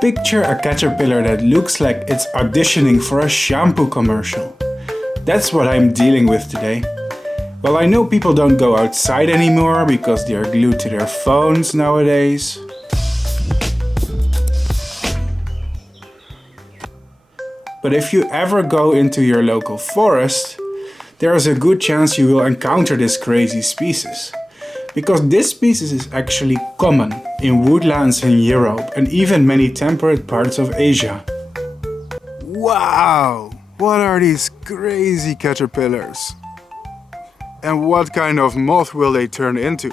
Picture a caterpillar that looks like it's auditioning for a shampoo commercial. That's what I'm dealing with today. Well, I know people don't go outside anymore because they are glued to their phones nowadays. But if you ever go into your local forest, there is a good chance you will encounter this crazy species. Because this species is actually common in woodlands in Europe and even many temperate parts of Asia. Wow! What are these crazy caterpillars? And what kind of moth will they turn into?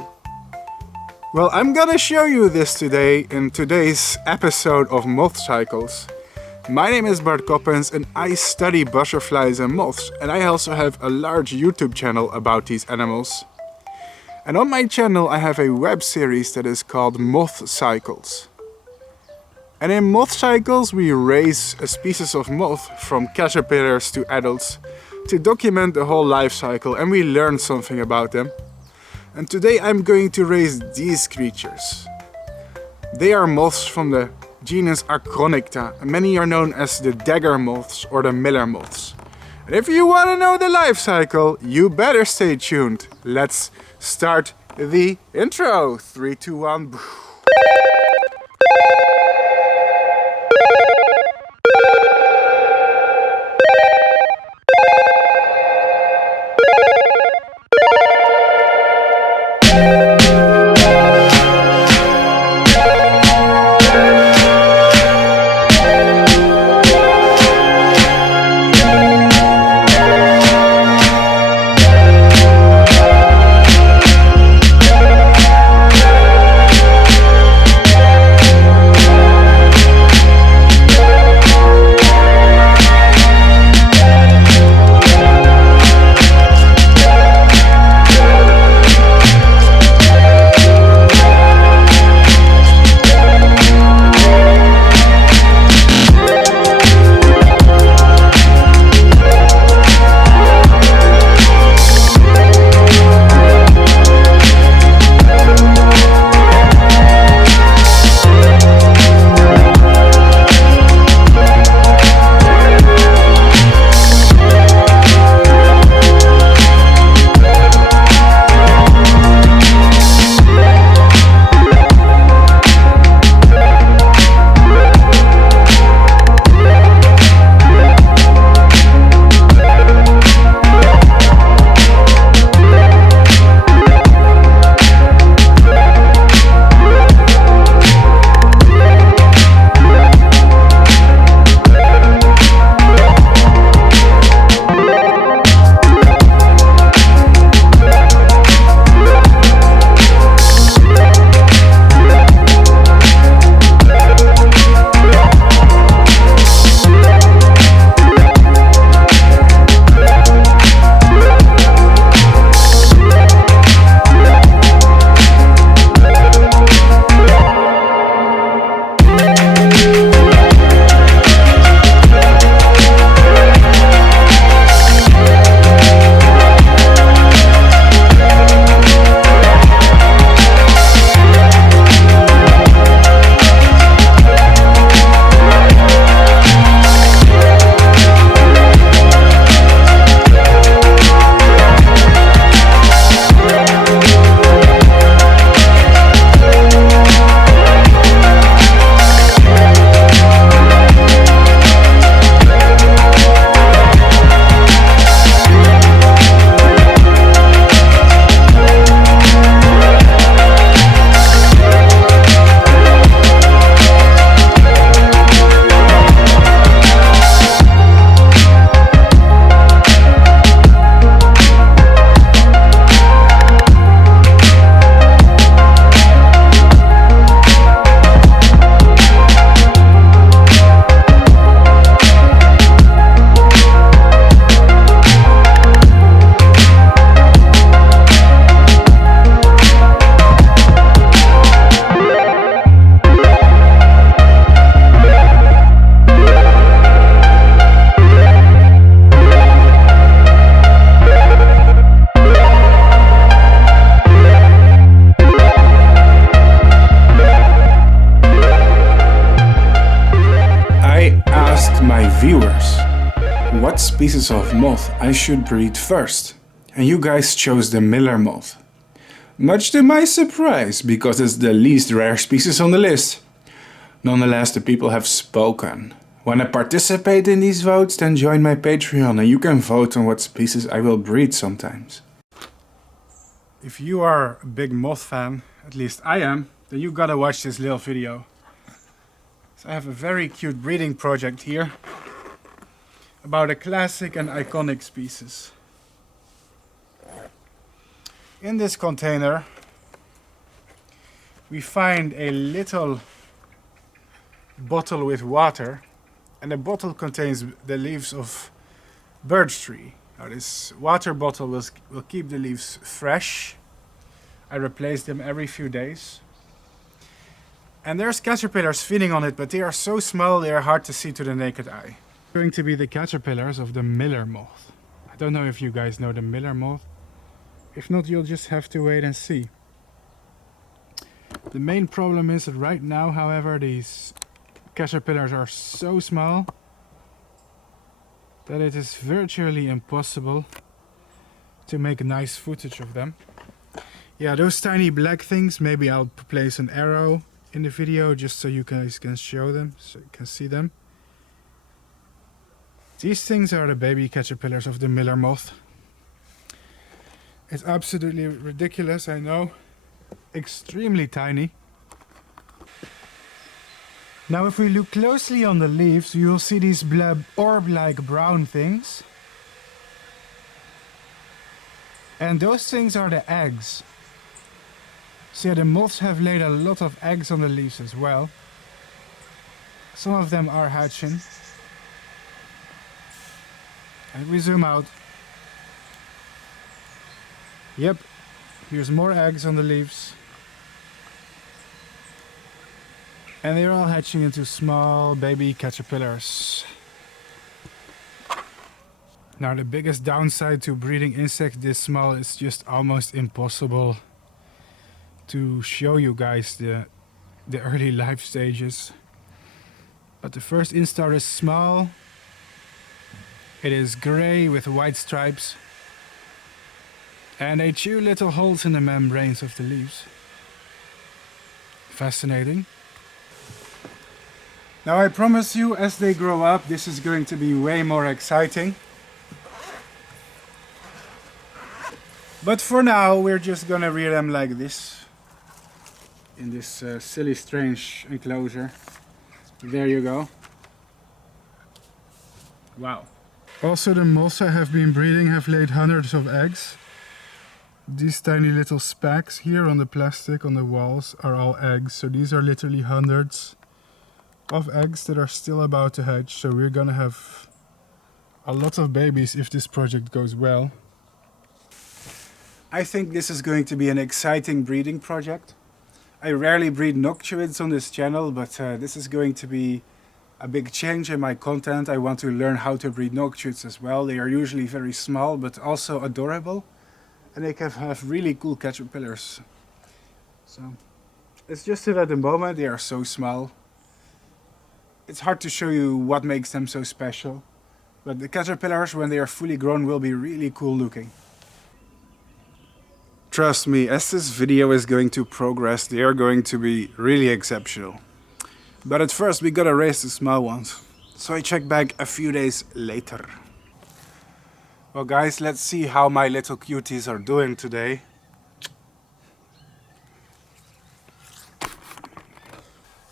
Well, I'm gonna show you this today in today's episode of MothCycles. My name is Bart Coppens and I study butterflies and moths, and I also have a large YouTube channel about these animals. And on my channel I have a web series that is called MothCycles. And in MothCycles we raise a species of moth from caterpillars to adults to document the whole life cycle, and we learn something about them. And today I'm going to raise these creatures. They are moths from the genus Acronicta, and many are known as the dagger moths or the miller moths. And if you want to know the life cycle, you better stay tuned. Let's start the intro. 3, 2, 1. what species of moth I should breed first, and you guys chose the miller moth. Much to my surprise, because it's the least rare species on the list. Nonetheless, the people have spoken. Want to participate in these votes? Then join my Patreon and you can vote on what species I will breed sometimes. If you are a big moth fan, at least I am, then you gotta watch this little video. So I have a very cute breeding project here about a classic and iconic species. In this container we find a little bottle with water, and the bottle contains the leaves of birch tree. Now this water bottle will keep the leaves fresh. I replace them every few days. And there's caterpillars feeding on it, but they are so small they are hard to see to the naked eye. Going to be the caterpillars of the miller moth. I don't know if you guys know the miller moth. If not, you'll just have to wait and see. The main problem is that right now, however, these caterpillars are so small that it is virtually impossible to make nice footage of them. Yeah, those tiny black things, maybe I'll place an arrow in the video just so you guys can show them, so you can see them. These things are the baby caterpillars of the miller moth. It's absolutely ridiculous, I know. Extremely tiny. Now if we look closely on the leaves, you'll see these orb-like brown things. And those things are the eggs. So yeah, the moths have laid a lot of eggs on the leaves as well. Some of them are hatching. And we zoom out. Yep, here's more eggs on the leaves. And they're all hatching into small baby caterpillars. Now the biggest downside to breeding insects this small is just almost impossible to show you guys the early life stages. But the first instar is small. It is gray with white stripes. And they chew little holes in the membranes of the leaves. Fascinating. Now I promise you, as they grow up, this is going to be way more exciting. But for now, we're just gonna rear them like this. In this silly, strange enclosure. There you go. Wow. Also, the moths I have been breeding have laid hundreds of eggs. These tiny little specks here on the plastic on the walls are all eggs. So these are literally hundreds of eggs that are still about to hatch. So we're gonna have a lot of babies if this project goes well. I think this is going to be an exciting breeding project. I rarely breed Noctuids on this channel, but this is going to be a big change in my content. I want to learn how to breed Noctuids as well. They are usually very small, but also adorable. And they can have really cool caterpillars. So it's just that at the moment they are so small. It's hard to show you what makes them so special. But the caterpillars, when they are fully grown, will be really cool looking. Trust me, as this video is going to progress, they are going to be really exceptional. But at first we gotta raise the small ones. So I check back a few days later. Well guys, let's see how my little cuties are doing today.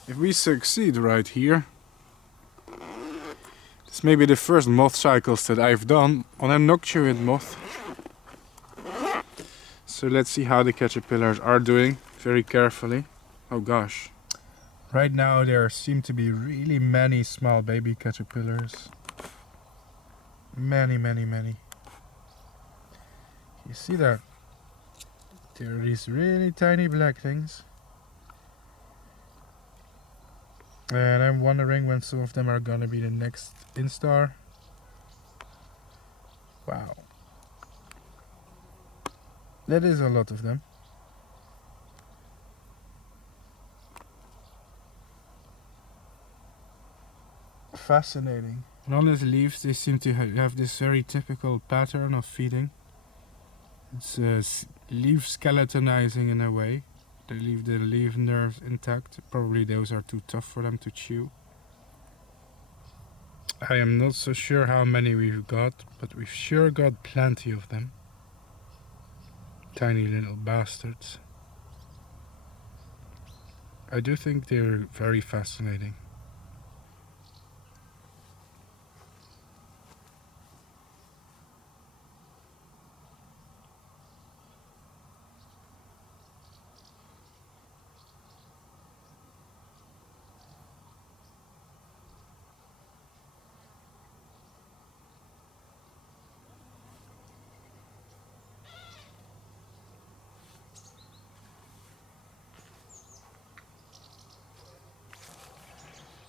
If we succeed right here, this may be the first MothCycles that I've done on a Noctuid moth. So let's see how the caterpillars are doing, very carefully. Oh gosh. Right now there seem to be really many small baby caterpillars. Many. You see that? There are these really tiny black things. And I'm wondering when some of them are gonna be the next instar. Wow. That is a lot of them. Fascinating. And on his leaves they seem to have this very typical pattern of feeding. It's leaf skeletonizing in a way. They leave the leaf nerves intact. Probably those are too tough for them to chew. I am not so sure how many we've got, but we've sure got plenty of them. Tiny little bastards. I do think they're very fascinating.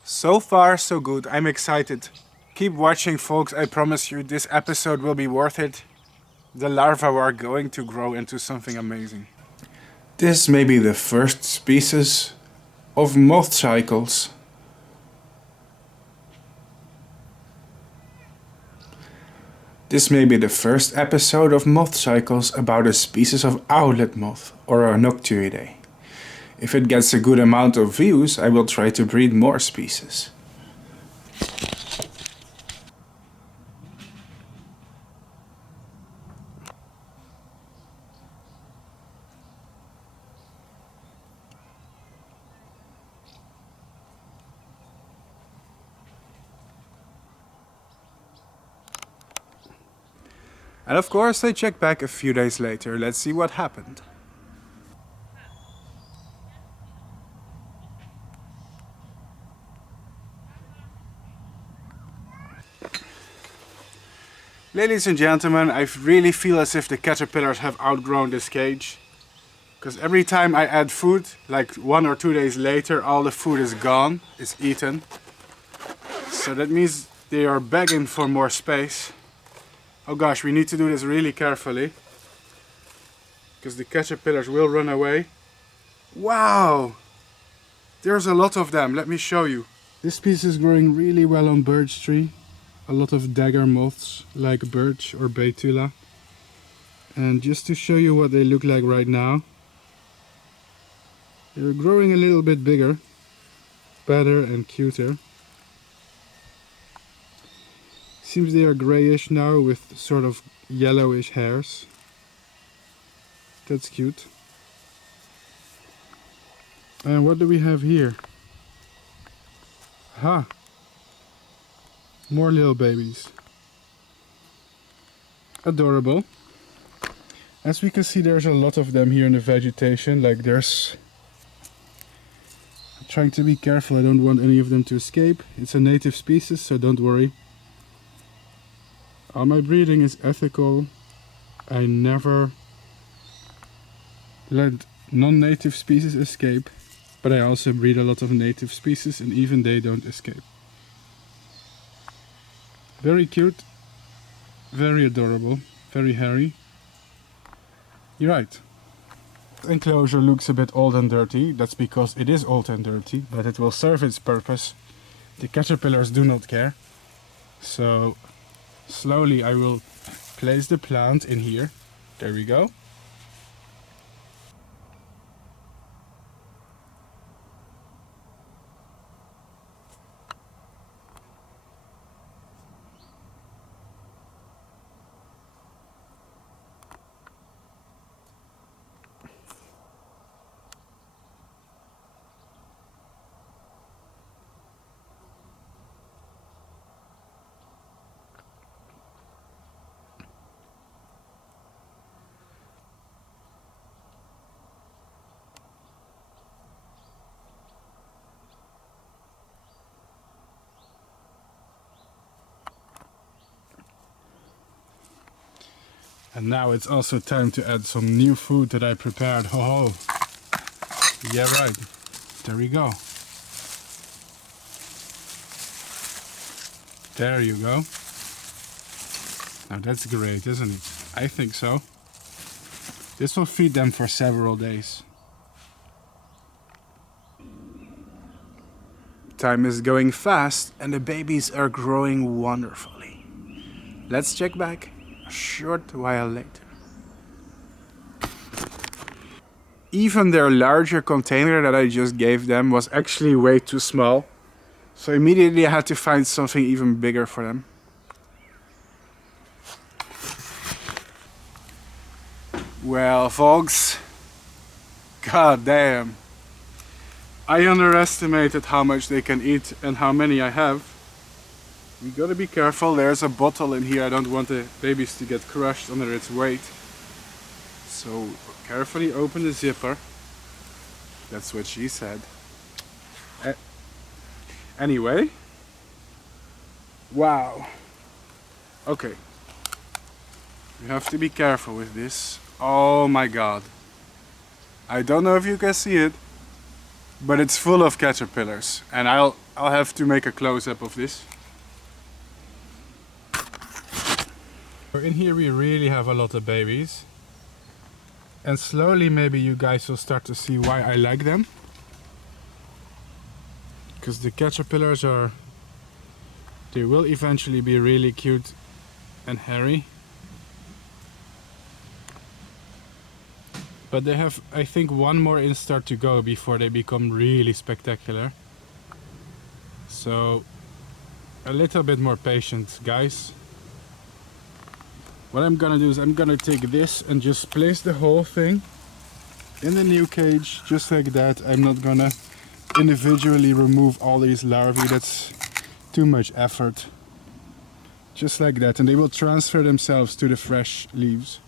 So far, so good. I'm excited. Keep watching, folks. I promise you this episode will be worth it. The larvae are going to grow into something amazing. This may be the first species of MothCycles. This may be the first episode of MothCycles about a species of owlet moth or a Noctuidae. If it gets a good amount of views, I will try to breed more species. And of course I check back a few days later. Let's see what happened. Ladies and gentlemen, I really feel as if the caterpillars have outgrown this cage. Because every time I add food, like 1 or 2 days later, all the food is gone, it's eaten. So that means they are begging for more space. Oh gosh, we need to do this really carefully. Because the caterpillars will run away. Wow! There's a lot of them, let me show you. This piece is growing really well on birch tree. A lot of dagger moths like birch or betula. And just to show you what they look like right now, they're growing a little bit bigger, better and cuter. Seems they are grayish now with sort of yellowish hairs. That's cute. And what do we have here? Aha! More little babies. Adorable. As we can see, there's a lot of them here in the vegetation. Like there's... I'm trying to be careful, I don't want any of them to escape. It's a native species, so don't worry. All my breeding is ethical. I never let non-native species escape. But I also breed a lot of native species and even they don't escape. Very cute, very adorable, very hairy. You're right. The enclosure looks a bit old and dirty. That's because it is old and dirty, but it will serve its purpose. The caterpillars do not care. So slowly I will place the plant in here. There we go. And now it's also time to add some new food that I prepared. Ho ho! Yeah, right. There we go. There you go. Now that's great, isn't it? I think so. This will feed them for several days. Time is going fast and the babies are growing wonderfully. Let's check back a short while later. Even their larger container that I just gave them was actually way too small. So immediately I had to find something even bigger for them. Well, folks, god damn. I underestimated how much they can eat and how many I have. You gotta be careful, there's a bottle in here. I don't want the babies to get crushed under its weight. So carefully open the zipper. That's what she said. Anyway. Wow. Okay. You have to be careful with this. Oh my god. I don't know if you can see it, but it's full of caterpillars, and I'll have to make a close-up of this. In here we really have a lot of babies, and slowly maybe you guys will start to see why I like them. Because the caterpillars they will eventually be really cute and hairy. But they have, I think, one more instar to go before they become really spectacular. So, a little bit more patience, guys. What I'm gonna do is I'm gonna take this and just place the whole thing in the new cage, just like that. I'm not gonna individually remove all these larvae, that's too much effort. Just like that, and they will transfer themselves to the fresh leaves.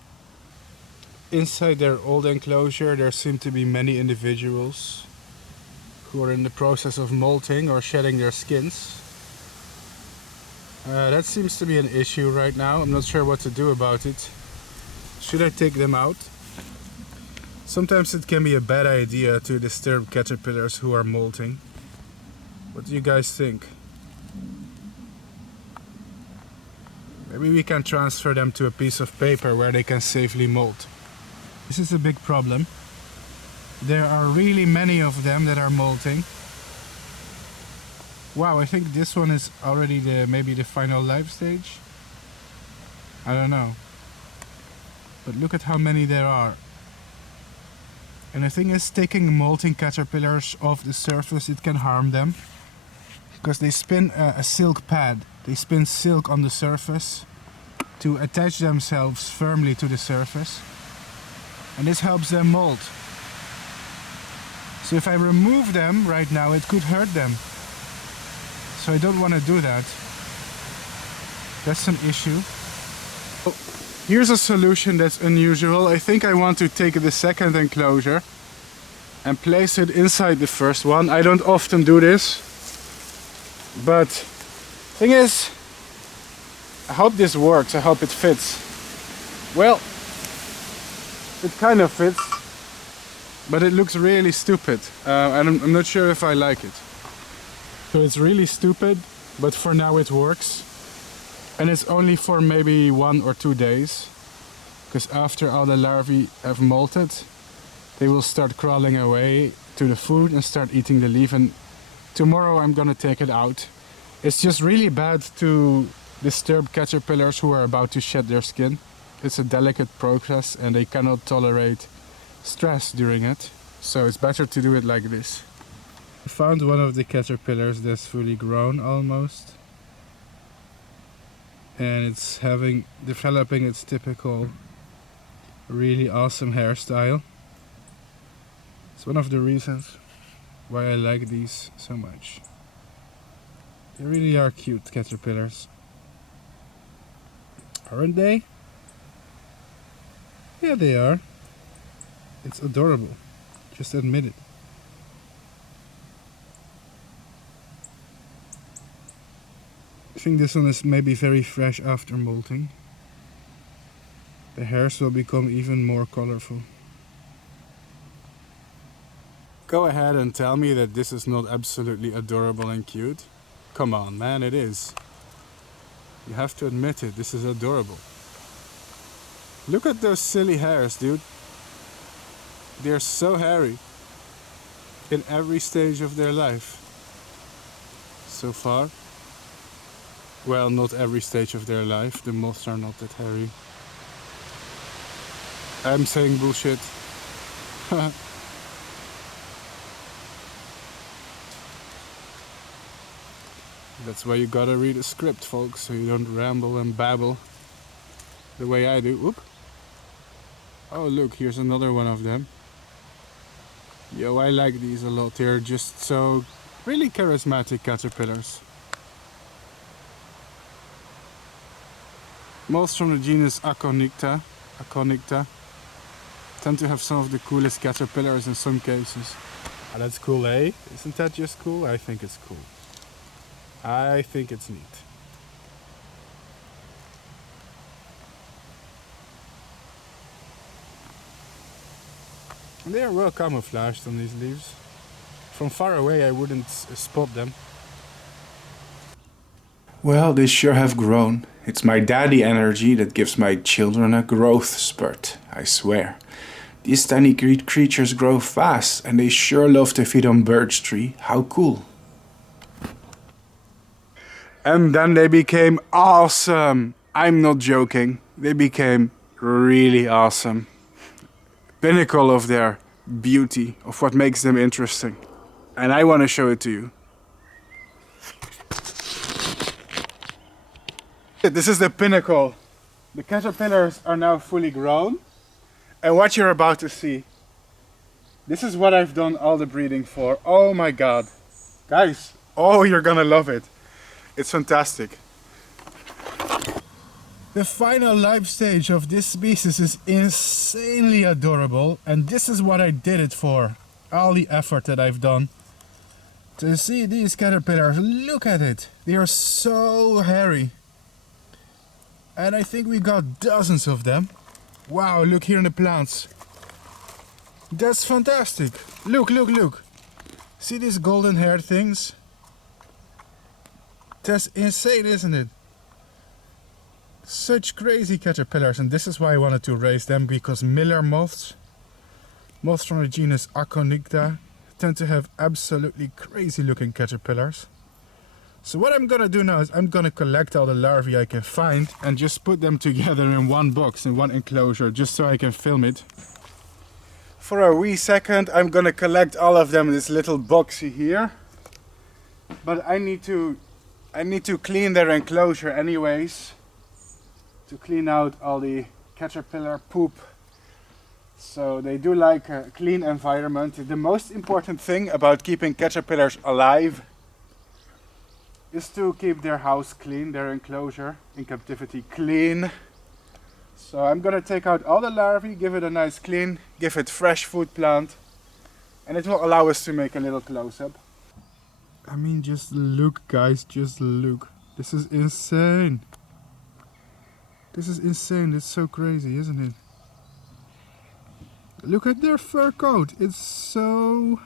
Inside their old enclosure there seem to be many individuals who are in the process of molting or shedding their skins. That seems to be an issue right now. I'm not sure what to do about it. Should I take them out? Sometimes it can be a bad idea to disturb caterpillars who are molting. What do you guys think? Maybe we can transfer them to a piece of paper where they can safely molt. This is a big problem. There are really many of them that are molting. Wow, I think this one is already maybe the final life stage. I don't know. But look at how many there are. And the thing is, taking molting caterpillars off the surface, it can harm them. Because they spin a silk pad. They spin silk on the surface to attach themselves firmly to the surface. And this helps them molt. So if I remove them right now, it could hurt them. So I don't want to do that. That's an issue. Oh, here's a solution that's unusual. I think I want to take the second enclosure and place it inside the first one. I don't often do this. But thing is, I hope this works. I hope it fits. Well, it kind of fits, but it looks really stupid. And I'm not sure if I like it. So it's really stupid, but for now it works. And it's only for maybe 1 or 2 days. Because after all the larvae have molted, they will start crawling away to the food and start eating the leaf. And tomorrow I'm gonna take it out. It's just really bad to disturb caterpillars who are about to shed their skin. It's a delicate process and they cannot tolerate stress during it. So it's better to do it like this. I found one of the caterpillars that's fully grown almost. And it's developing its typical really awesome hairstyle. It's one of the reasons why I like these so much. They really are cute caterpillars. Aren't they? Yeah, they are. It's adorable. Just admit it. I think this one is maybe very fresh after molting. The hairs will become even more colorful. Go ahead and tell me that this is not absolutely adorable and cute. Come on, man, it is. You have to admit it, this is adorable. Look at those silly hairs, dude. They're so hairy in every stage of their life. so far. Well, not every stage of their life. The moths are not that hairy. I'm saying bullshit. That's why you gotta read a script, folks, so you don't ramble and babble the way I do. Oop. Oh look, here's another one of them. Yo, I like these a lot. They're just so really charismatic caterpillars. Moths from the genus Acronicta tend to have some of the coolest caterpillars in some cases. Oh, that's cool, eh? Isn't that just cool? I think it's cool. I think it's neat. And they are well camouflaged on these leaves. From far away I wouldn't spot them. Well, they sure have grown. It's my daddy energy that gives my children a growth spurt, I swear. These tiny creatures grow fast and they sure love to feed on birch tree. How cool. And then they became awesome. I'm not joking. They became really awesome. Pinnacle of their beauty, of what makes them interesting. And I want to show it to you. This is the pinnacle. The caterpillars are now fully grown. And what you're about to see, this is what I've done all the breeding for. Oh my god. Guys, oh, you're gonna love it. It's fantastic. The final life stage of this species is insanely adorable, and this is what I did it for. All the effort that I've done. To see these caterpillars, look at it. They are so hairy. And I think we got dozens of them. Wow, look here in the plants. That's fantastic. Look, look, look. See these golden haired things? That's insane, isn't it? Such crazy caterpillars, and this is why I wanted to raise them, because miller moths from the genus Acronicta, tend to have absolutely crazy looking caterpillars. So what I'm gonna do now is I'm gonna collect all the larvae I can find and just put them together in one box, in one enclosure, just so I can film it. For a wee second I'm gonna collect all of them in this little boxy here. But I need to clean their enclosure anyways, to clean out all the caterpillar poop. So they do like a clean environment. The most important thing about keeping caterpillars alive is to keep their house clean, their enclosure in captivity clean. So I'm gonna take out all the larvae, give it a nice clean, give it fresh food plant, and it will allow us to make a little close-up. I mean, just look guys, just look. This is insane. This is insane, it's so crazy, isn't it? Look at their fur coat, it's so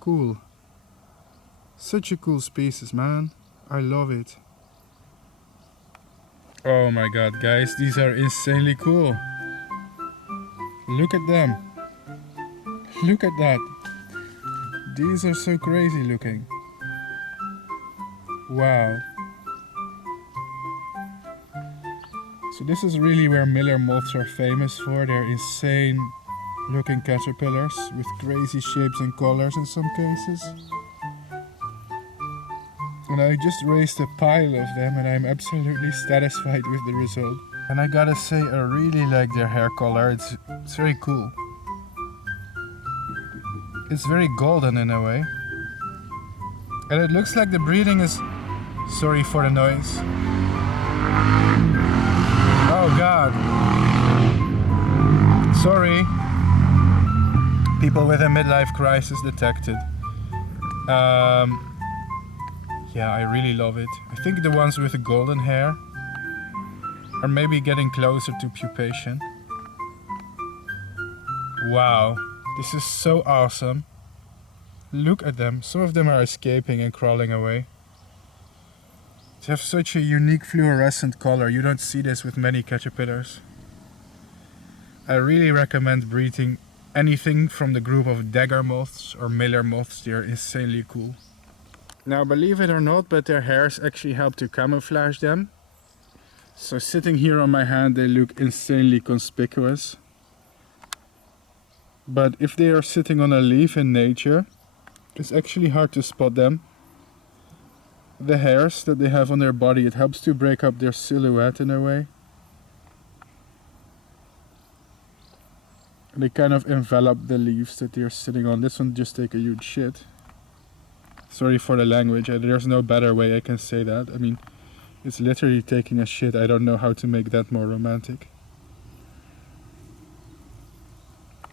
cool. Such a cool species, man. I love it. Oh my god, guys, these are insanely cool. Look at them. Look at that. These are so crazy looking. Wow. So this is really where miller moths are famous for. They're insane looking caterpillars with crazy shapes and colors in some cases. And I just raised a pile of them and I'm absolutely satisfied with the result. And I gotta say, I really like their hair color. It's very cool. It's very golden in a way. And it looks like the breeding is... Sorry for the noise. Oh god. Sorry. People with a midlife crisis detected. Yeah, I really love it. I think the ones with the golden hair are maybe getting closer to pupation. Wow, this is so awesome. Look at them. Some of them are escaping and crawling away. They have such a unique fluorescent color. You don't see this with many caterpillars. I really recommend breeding anything from the group of dagger moths or miller moths. They are insanely cool. Now, believe it or not, but their hairs actually help to camouflage them. So sitting here on my hand, they look insanely conspicuous. But if they are sitting on a leaf in nature, it's actually hard to spot them. The hairs that they have on their body, it helps to break up their silhouette in a way. They kind of envelop the leaves that they're sitting on. This one just take a huge shit. Sorry for the language, there's no better way I can say that. I mean, it's literally taking a shit. I don't know how to make that more romantic.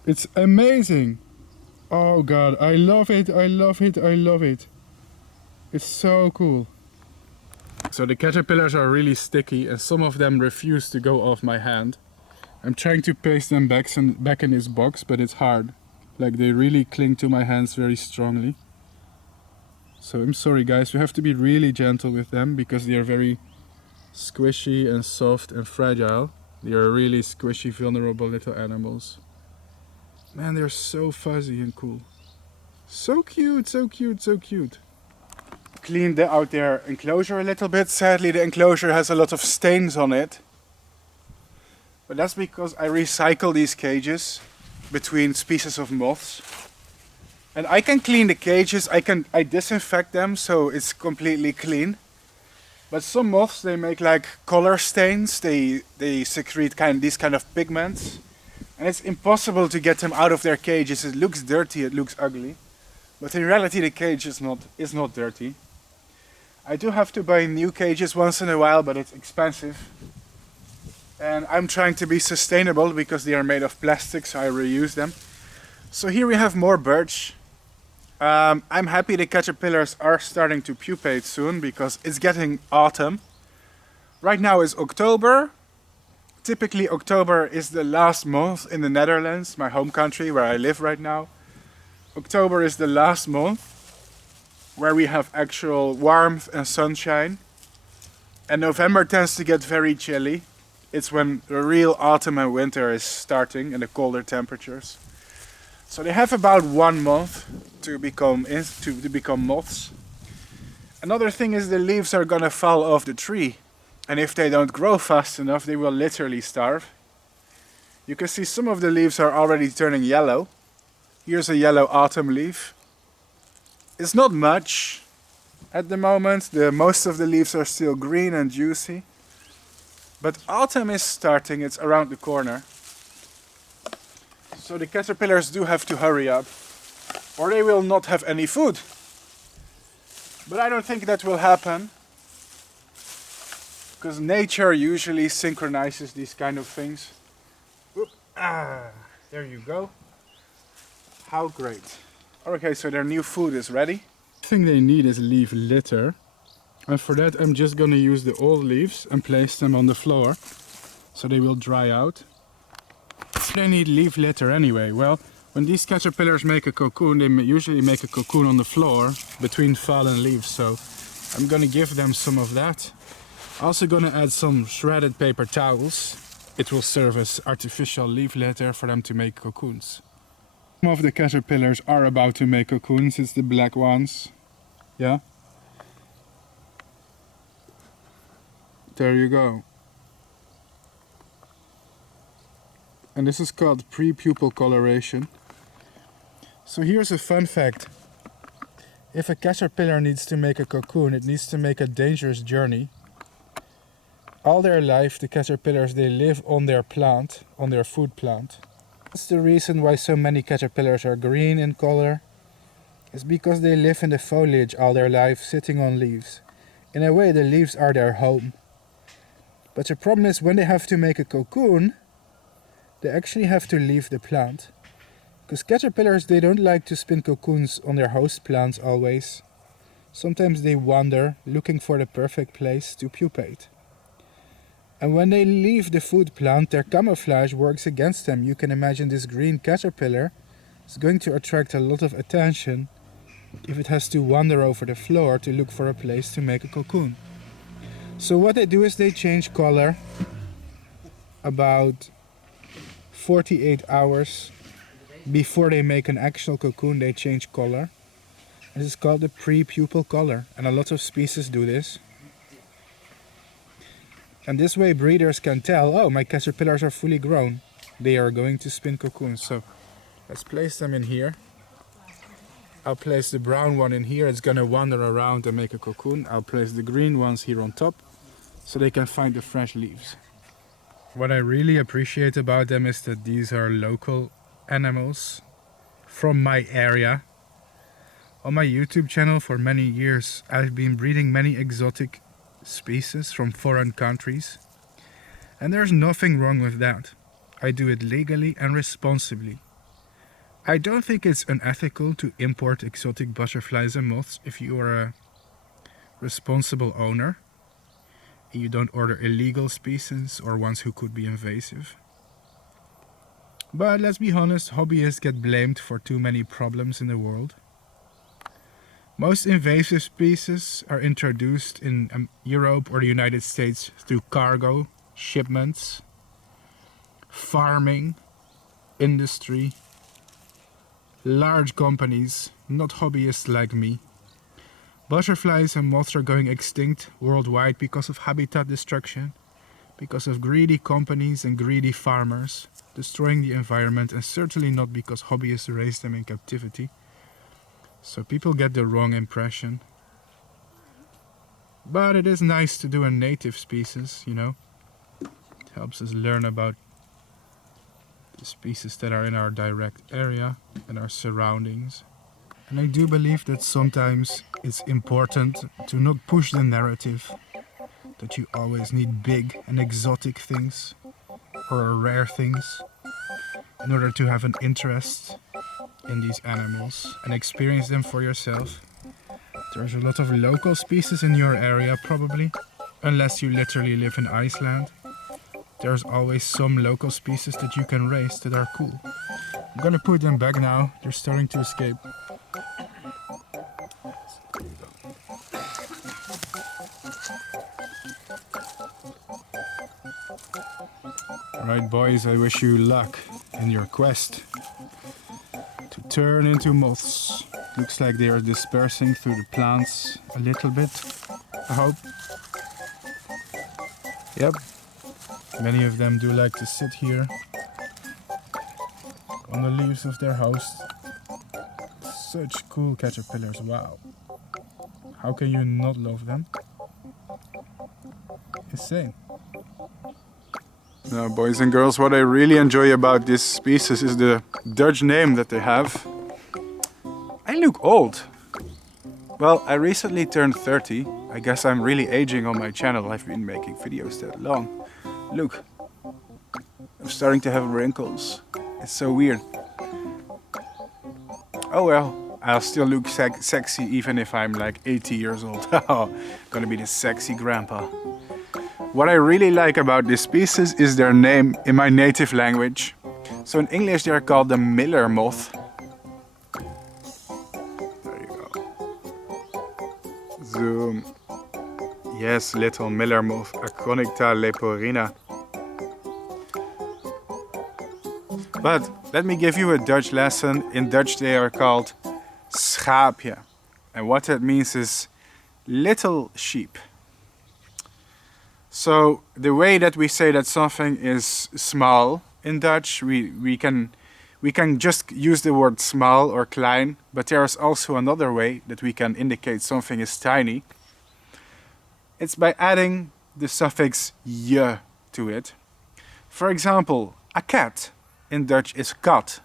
It's amazing! Oh god, I love it, I love it, I love it. It's so cool. So the caterpillars are really sticky and some of them refuse to go off my hand. I'm trying to paste them back in this box, but it's hard. Like, they really cling to my hands very strongly. So I'm sorry guys, we have to be really gentle with them because they are very squishy and soft and fragile. They are really squishy, vulnerable little animals. Man, they're so fuzzy and cool. So cute, so cute, so cute. Cleaned out their enclosure a little bit. Sadly, the enclosure has a lot of stains on it. But that's because I recycle these cages between species of moths. And I can clean the cages, I disinfect them so it's completely clean. But some moths, they make like color stains, they secrete these kind of pigments. And it's impossible to get them out of their cages. It looks dirty, it looks ugly. But in reality the cage is not dirty. I do have to buy new cages once in a while, but it's expensive. And I'm trying to be sustainable because they are made of plastic, so I reuse them. So here we have more birds. I'm happy the caterpillars are starting to pupate soon because it's getting autumn. Right now is October. Typically October is the last month in the Netherlands, my home country where I live right now. October is the last month where we have actual warmth and sunshine. And November tends to get very chilly. It's when the real autumn and winter is starting and the colder temperatures. So they have about 1 month to become moths. Another thing is the leaves are gonna fall off the tree. And if they don't grow fast enough, they will literally starve. You can see some of the leaves are already turning yellow. Here's a yellow autumn leaf. It's not much at the moment. Most of the leaves are still green and juicy. But autumn is starting, it's around the corner. So the caterpillars do have to hurry up, or they will not have any food. But I don't think that will happen, because nature usually synchronizes these kind of things. Oop, there you go. How great. Okay, so their new food is ready. The thing they need is leaf litter. And for that I'm just gonna use the old leaves and place them on the floor, so they will dry out. They need leaf litter anyway. Well, when these caterpillars make a cocoon, they usually make a cocoon on the floor between fallen leaves, so I'm gonna give them some of that. Also gonna add some shredded paper towels. It will serve as artificial leaf litter for them to make cocoons. Some of the caterpillars are about to make cocoons, it's the black ones. Yeah? There you go. And this is called pre-pupal coloration. So here's a fun fact. If a caterpillar needs to make a cocoon, it needs to make a dangerous journey. All their life, the caterpillars, they live on their plant, on their food plant. That's the reason why so many caterpillars are green in color. It's because they live in the foliage all their life, sitting on leaves. In a way, the leaves are their home. But the problem is when they have to make a cocoon, they actually have to leave the plant. Because caterpillars, they don't like to spin cocoons on their host plants always. Sometimes they wander, looking for the perfect place to pupate. And when they leave the food plant, their camouflage works against them. You can imagine this green caterpillar is going to attract a lot of attention if it has to wander over the floor to look for a place to make a cocoon. So what they do is they change color about 48 hours before they make an actual cocoon. They change color. This is called the pre-pupal color, and a lot of species do this. And this way breeders can tell, oh, my caterpillars are fully grown. They are going to spin cocoons. So let's place them in here. I'll place the brown one in here. It's gonna wander around and make a cocoon. I'll place the green ones here on top so they can find the fresh leaves. What I really appreciate about them is that these are local animals from my area. On my YouTube channel for many years, I've been breeding many exotic species from foreign countries. And there's nothing wrong with that. I do it legally and responsibly. I don't think it's unethical to import exotic butterflies and moths if you are a responsible owner and you don't order illegal species or ones who could be invasive. But let's be honest, hobbyists get blamed for too many problems in the world. Most invasive species are introduced in Europe or the United States through cargo, shipments, farming, industry, large companies, not hobbyists like me. Butterflies and moths are going extinct worldwide because of habitat destruction, because of greedy companies and greedy farmers destroying the environment, and certainly not because hobbyists raise them in captivity. So people get the wrong impression. But it is nice to do a native species, you know. It helps us learn about the species that are in our direct area and our surroundings. And I do believe that sometimes it's important to not push the narrative that you always need big and exotic things or rare things in order to have an interest in these animals and experience them for yourself. There's a lot of local species in your area probably, unless you literally live in Iceland. There's always some local species that you can raise that are cool. I'm gonna put them back now, they're starting to escape. Alright boys, I wish you luck in your quest to turn into moths. Looks like they are dispersing through the plants a little bit, I hope. Yep, many of them do like to sit here on the leaves of their host. Such cool caterpillars, wow. How can you not love them? Insane. Now, boys and girls, what I really enjoy about this species is the Dutch name that they have. I look old. Well, I recently turned 30. I guess I'm really aging on my channel. I've been making videos that long. Look, I'm starting to have wrinkles. It's so weird. Oh well, I'll still look sexy even if I'm like 80 years old. Gonna be the sexy grandpa. What I really like about this species is their name in my native language. So in English they are called the miller moth. There you go. Zoom. Yes, little miller moth, Acronicta leporina. But let me give you a Dutch lesson. In Dutch they are called schaapje. And what that means is little sheep. So the way that we say that something is small in Dutch, we can just use the word small or klein, but there is also another way that we can indicate something is tiny. It's by adding the suffix je to it. For example, a cat in Dutch is kat.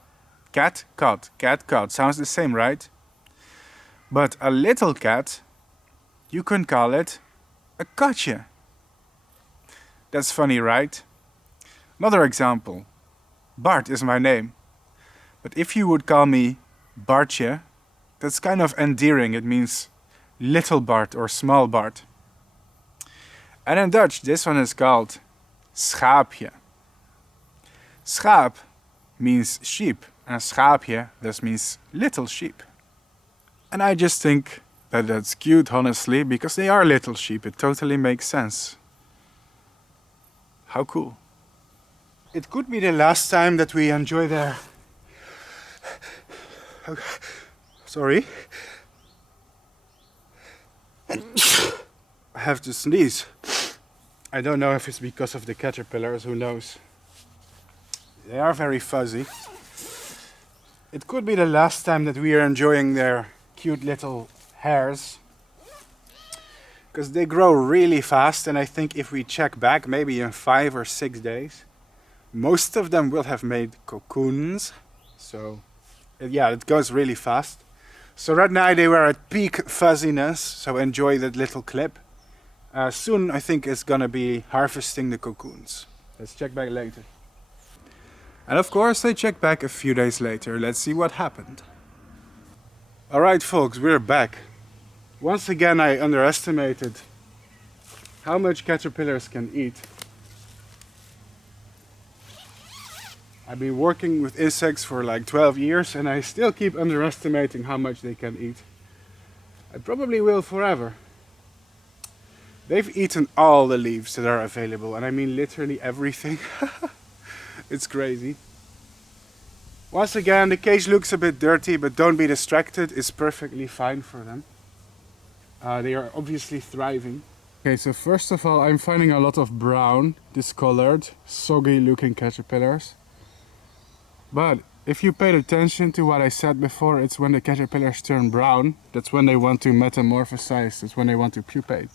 Cat, kat, cat, kat. Sounds the same, right? But a little cat, you can call it a katje. That's funny, right? Another example. Bart is my name. But if you would call me Bartje, that's kind of endearing. It means little Bart or small Bart. And in Dutch, this one is called schaapje. Schaap means sheep, and schaapje thus means little sheep. And I just think that that's cute, honestly, because they are little sheep. It totally makes sense. How cool. It could be the last time that we enjoy their... Sorry. I have to sneeze. I don't know if it's because of the caterpillars, who knows. They are very fuzzy. It could be the last time that we are enjoying their cute little hairs. Because they grow really fast, and I think if we check back maybe in 5 or 6 days, most of them will have made cocoons. So yeah, it goes really fast. So right now they were at peak fuzziness, so enjoy that little clip. Soon I think it's gonna be harvesting the cocoons. Let's check back later. And of course I check back a few days later. Let's see what happened. Alright folks, we're back. Once again I underestimated how much caterpillars can eat. I've been working with insects for like 12 years and I still keep underestimating how much they can eat. I probably will forever. They've eaten all the leaves that are available, and I mean literally everything. It's crazy. Once again, the cage looks a bit dirty, but don't be distracted. It's perfectly fine for them. They are obviously thriving. Okay, so first of all, I'm finding a lot of brown, discolored, soggy looking caterpillars. But if you paid attention to what I said before, it's when the caterpillars turn brown, that's when they want to metamorphosize, that's when they want to pupate.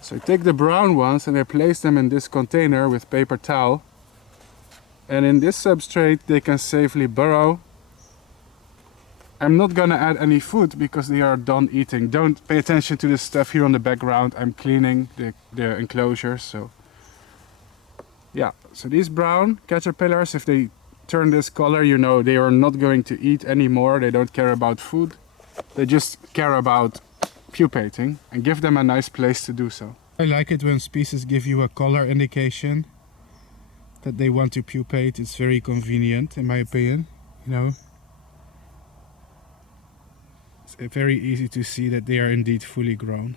So I take the brown ones and I place them in this container with paper towel. And in this substrate they can safely burrow. I'm not gonna add any food because they are done eating. Don't pay attention to this stuff here on the background. I'm cleaning the enclosures. So yeah, so these brown caterpillars, if they turn this color, you know they are not going to eat anymore. They don't care about food. They just care about pupating, and give them a nice place to do so. I like it when species give you a color indication that they want to pupate. It's very convenient in my opinion, you know. It's very easy to see that they are indeed fully grown.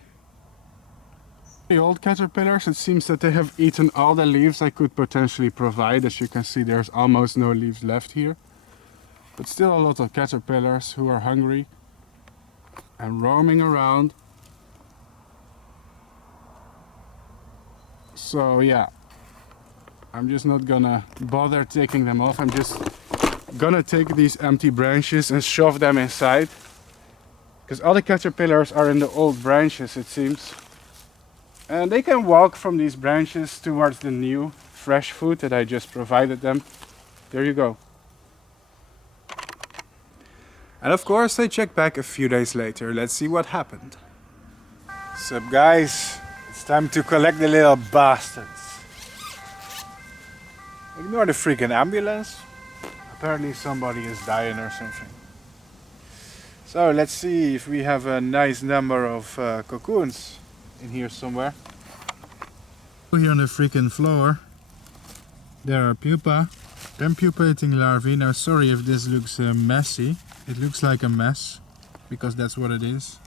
The old caterpillars, it seems that they have eaten all the leaves I could potentially provide. As you can see, there's almost no leaves left here. But still a lot of caterpillars who are hungry and roaming around. So yeah, I'm just not gonna bother taking them off. I'm just gonna take these empty branches and shove them inside. Because all the caterpillars are in the old branches, it seems. And they can walk from these branches towards the new fresh food that I just provided them. There you go. And of course I check back a few days later. Let's see what happened. What's up guys? It's time to collect the little bastards. Ignore the freaking ambulance. Apparently somebody is dying or something. So let's see if we have a nice number of cocoons in here somewhere. Here on the freaking floor there are pupa. Them pupating larvae. Now sorry if this looks messy. It looks like a mess because that's what it is.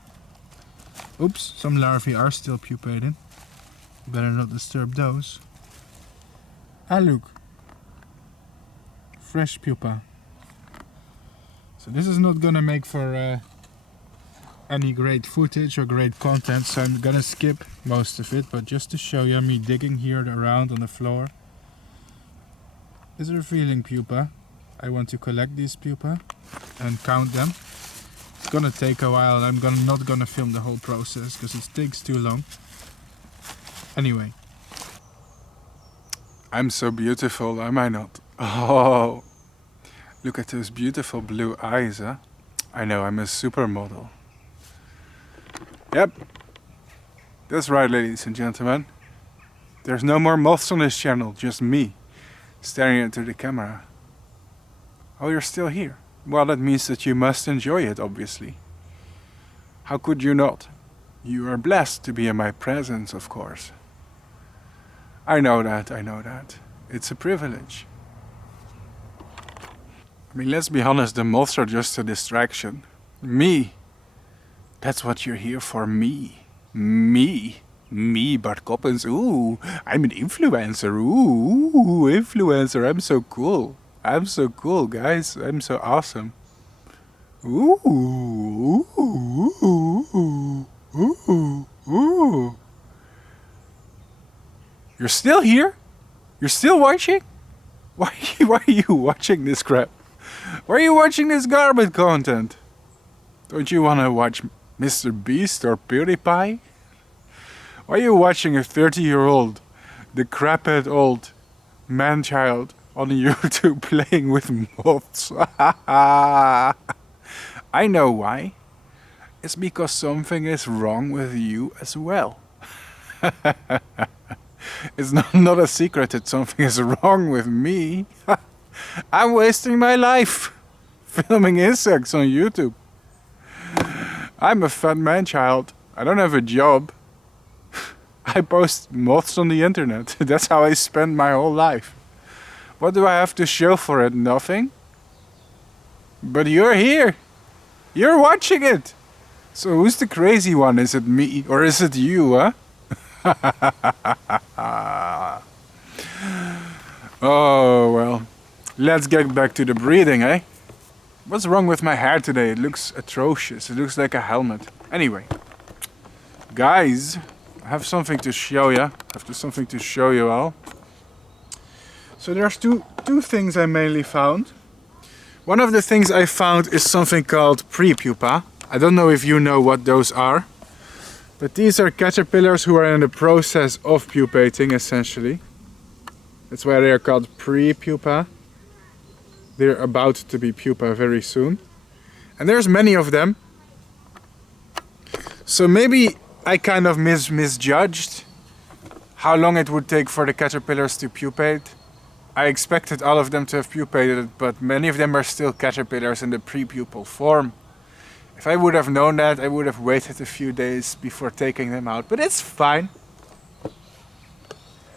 Oops, some larvae are still pupating. Better not disturb those. Ah look, fresh pupa. So this is not gonna make for any great footage or great content, so I'm gonna skip most of it, but just to show you me digging here around on the floor is revealing pupa. I want to collect these pupa and count them. It's gonna take a while and I'm not gonna film the whole process because it takes too long. Anyway. I'm so beautiful, am I not? Oh, look at those beautiful blue eyes, huh? I know, I'm a supermodel. Yep, that's right, ladies and gentlemen. There's no more moths on this channel, just me staring into the camera. Oh, you're still here. Well, that means that you must enjoy it, obviously. How could you not? You are blessed to be in my presence, of course. I know that, I know that. It's a privilege. I mean, let's be honest, the moths are just a distraction. Me. That's what you're here for, me. Me. Me, Bart Coppens. Ooh, I'm an influencer. Ooh, influencer. I'm so cool. I'm so cool, guys. I'm so awesome. Ooh, ooh, ooh, ooh, ooh, ooh. you? You're still here? You're still watching? Why are you watching this crap? Why are you watching this garbage content? Don't you want to watch Mr. Beast or PewDiePie? Why are you watching a 30-year-old, decrepit old man-child on YouTube playing with moths? I know why. It's because something is wrong with you as well. It's not a secret that something is wrong with me. I'm wasting my life filming insects on YouTube. I'm a fat man-child. I don't have a job. I post moths on the internet. That's how I spend my whole life. What do I have to show for it? Nothing. But you're here. You're watching it. So who's the crazy one? Is it me or is it you, huh? Oh, well. Let's get back to the breeding, eh? What's wrong with my hair today? It looks atrocious. It looks like a helmet. Anyway. Guys, I have something to show you. Something to show you all. So there's two things I mainly found. One of the things I found is something called pre-pupa. I don't know if you know what those are. But these are caterpillars who are in the process of pupating, essentially. That's why they are called pre-pupa. They're about to be pupa very soon. And there's many of them. So maybe I kind of misjudged how long it would take for the caterpillars to pupate. I expected all of them to have pupated, but many of them are still caterpillars in the pre-pupal form. If I would have known that, I would have waited a few days before taking them out, but it's fine.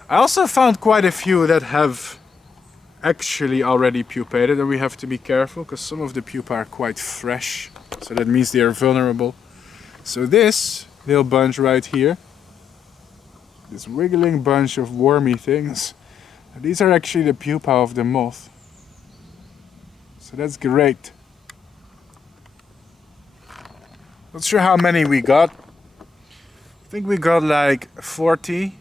I also found quite a few that have actually already pupated, and we have to be careful because some of the pupa are quite fresh, so that means they are vulnerable. So this little bunch right here, this wiggling bunch of wormy things, these are actually the pupa of the moth. So that's great. Not sure how many we got. I think we got like 40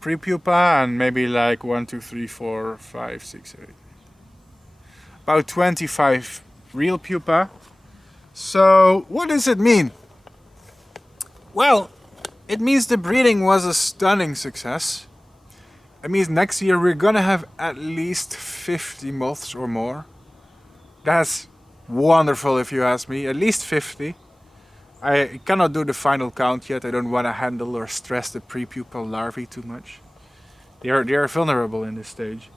pre-pupa and maybe like 1, 2, 3, 4, 5, 6, 8. About 25 real pupa. So what does it mean? Well, it means the breeding was a stunning success. It means next year we're gonna have at least 50 moths or more. That's wonderful if you ask me, at least 50. I cannot do the final count yet. I don't want to handle or stress the pre-pupal larvae too much. They are vulnerable in this stage.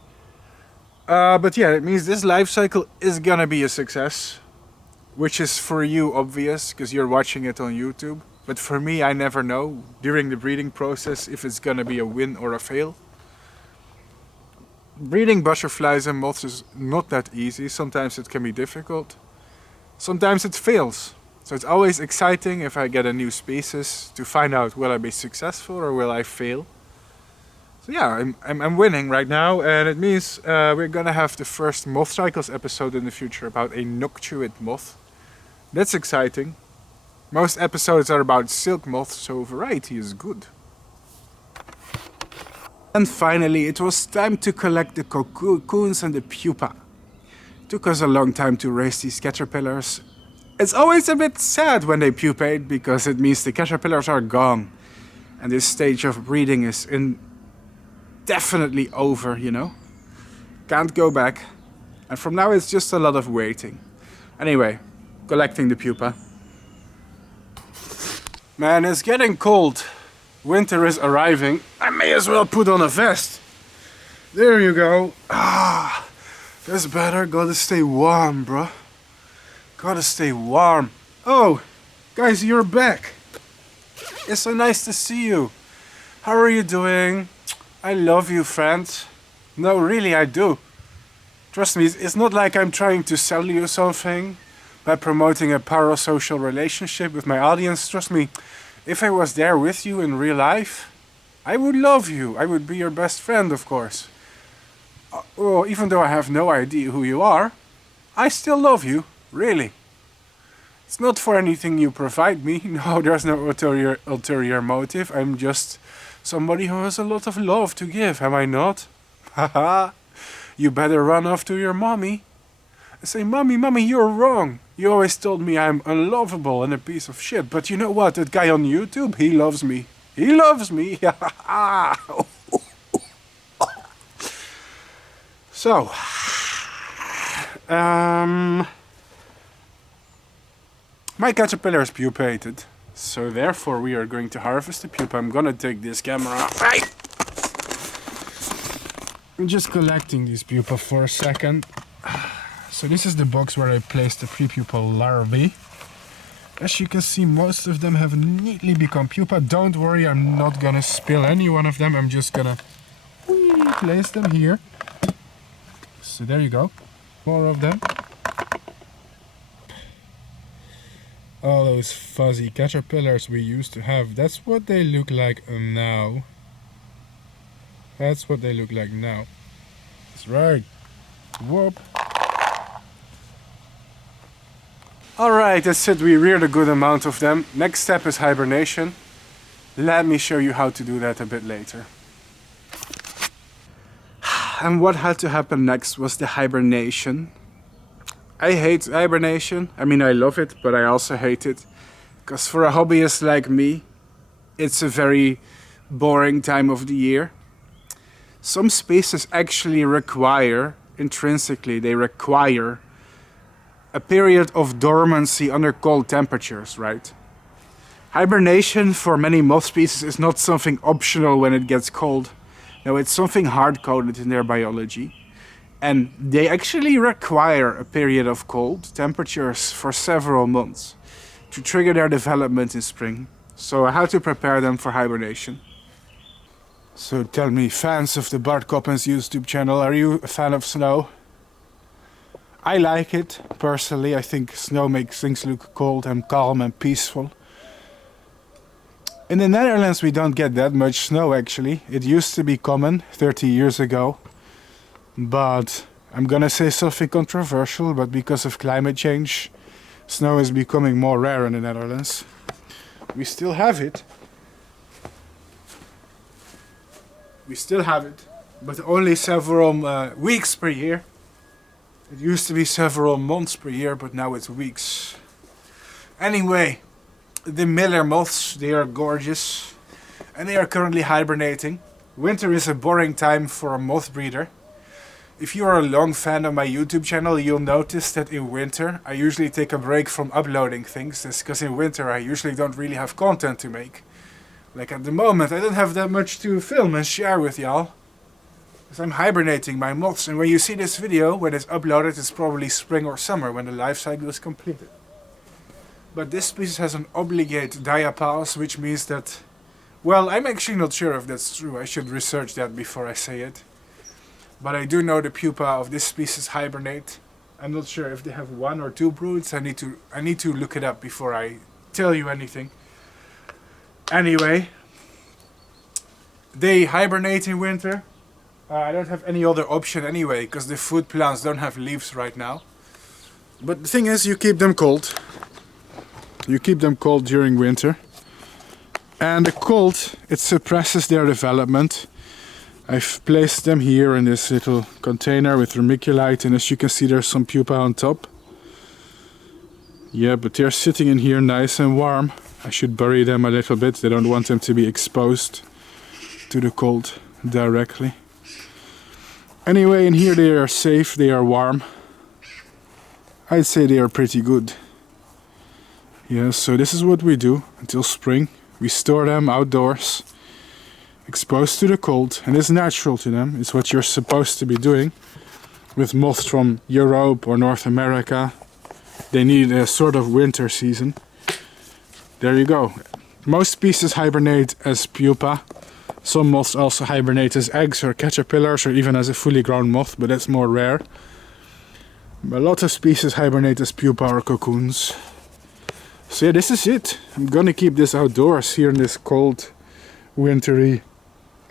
But yeah, it means this life cycle is gonna be a success. Which is for you obvious, because you're watching it on YouTube. But for me, I never know during the breeding process if it's gonna be a win or a fail. Breeding butterflies and moths is not that easy. Sometimes it can be difficult. Sometimes it fails. So it's always exciting if I get a new species to find out will I be successful or will I fail. So yeah, I'm winning right now, and it means we're gonna have the first MothCycles episode in the future about a Noctuidae moth. That's exciting. Most episodes are about silk moths, so variety is good. And finally, it was time to collect the cocoons and the pupa. It took us a long time to raise these caterpillars. It's always a bit sad when they pupate because it means the caterpillars are gone. And this stage of breeding is definitely over, you know. Can't go back. And from now it's just a lot of waiting. Anyway, collecting the pupa. Man, it's getting cold. Winter is arriving. I may as well put on a vest. There you go. Ah, that's better. Gotta stay warm, bro. Gotta stay warm. Oh, guys, you're back. It's so nice to see you. How are you doing? I love you, friends. No, really, I do. Trust me, it's not like I'm trying to sell you something by promoting a parasocial relationship with my audience. Trust me, if I was there with you in real life, I would love you. I would be your best friend, of course. Well, even though I have no idea who you are, I still love you, really. It's not for anything you provide me. No, there's no ulterior motive. I'm just somebody who has a lot of love to give, am I not? Haha. You better run off to your mommy. I say, Mommy, Mommy, you're wrong. You always told me I'm unlovable and a piece of shit. But you know what? That guy on YouTube, he loves me. He loves me. So, my caterpillar is pupated. So therefore we are going to harvest the pupa. I'm gonna take this camera. I'm just collecting these pupa for a second. So this is the box where I placed the prepupal larvae. As you can see, most of them have neatly become pupa. Don't worry, I'm not gonna spill any one of them. I'm just gonna place them here. So there you go. More of them. All those fuzzy caterpillars we used to have, that's what they look like now. That's what they look like now. That's right. Whoop. Alright, that's it. We reared a good amount of them. Next step is hibernation. Let me show you how to do that a bit later. And what had to happen next was the hibernation. I hate hibernation. I mean, I love it, but I also hate it. Because for a hobbyist like me, it's a very boring time of the year. Some species actually require, intrinsically, they require a period of dormancy under cold temperatures, right? Hibernation for many moth species is not something optional when it gets cold. No, it's something hard-coded in their biology. And they actually require a period of cold temperatures for several months to trigger their development in spring. So how to prepare them for hibernation? So tell me, fans of the Bart Coppens YouTube channel, are you a fan of snow? I like it, personally. I think snow makes things look cold and calm and peaceful. In the Netherlands we don't get that much snow actually. It used to be common 30 years ago. But I'm gonna say something controversial, but because of climate change, snow is becoming more rare in the Netherlands. We still have it. We still have it, but only several weeks per year. It used to be several months per year, but now it's weeks. Anyway, the miller moths, they are gorgeous. And they are currently hibernating. Winter is a boring time for a moth breeder. If you are a long fan of my YouTube channel, you'll notice that in winter I usually take a break from uploading things. That's because in winter I usually don't really have content to make. Like at the moment I don't have that much to film and share with y'all. Because I'm hibernating my moths, and when you see this video, when it's uploaded, it's probably spring or summer when the life cycle is completed. But this species has an obligate diapause, which means that... Well, I'm actually not sure if that's true. I should research that before I say it. But I do know the pupa of this species hibernate. I'm not sure if they have 1 or 2 broods. I need to look it up before I tell you anything. Anyway, they hibernate in winter. I don't have any other option anyway, because the food plants don't have leaves right now. But the thing is, you keep them cold. You keep them cold during winter. And the cold, it suppresses their development. I've placed them here in this little container with vermiculite, and as you can see there's some pupa on top. Yeah, but they're sitting in here nice and warm. I should bury them a little bit. They don't want them to be exposed to the cold directly. Anyway, in here they are safe, they are warm. I'd say they are pretty good. Yeah, so this is what we do until spring. We store them outdoors, exposed to the cold, and it's natural to them. It's what you're supposed to be doing. With moths from Europe or North America, they need a sort of winter season. There you go. Most species hibernate as pupa. Some moths also hibernate as eggs or caterpillars or even as a fully grown moth, but that's more rare. A lot of species hibernate as pupa or cocoons. So yeah, this is it. I'm gonna keep this outdoors here in this cold, wintry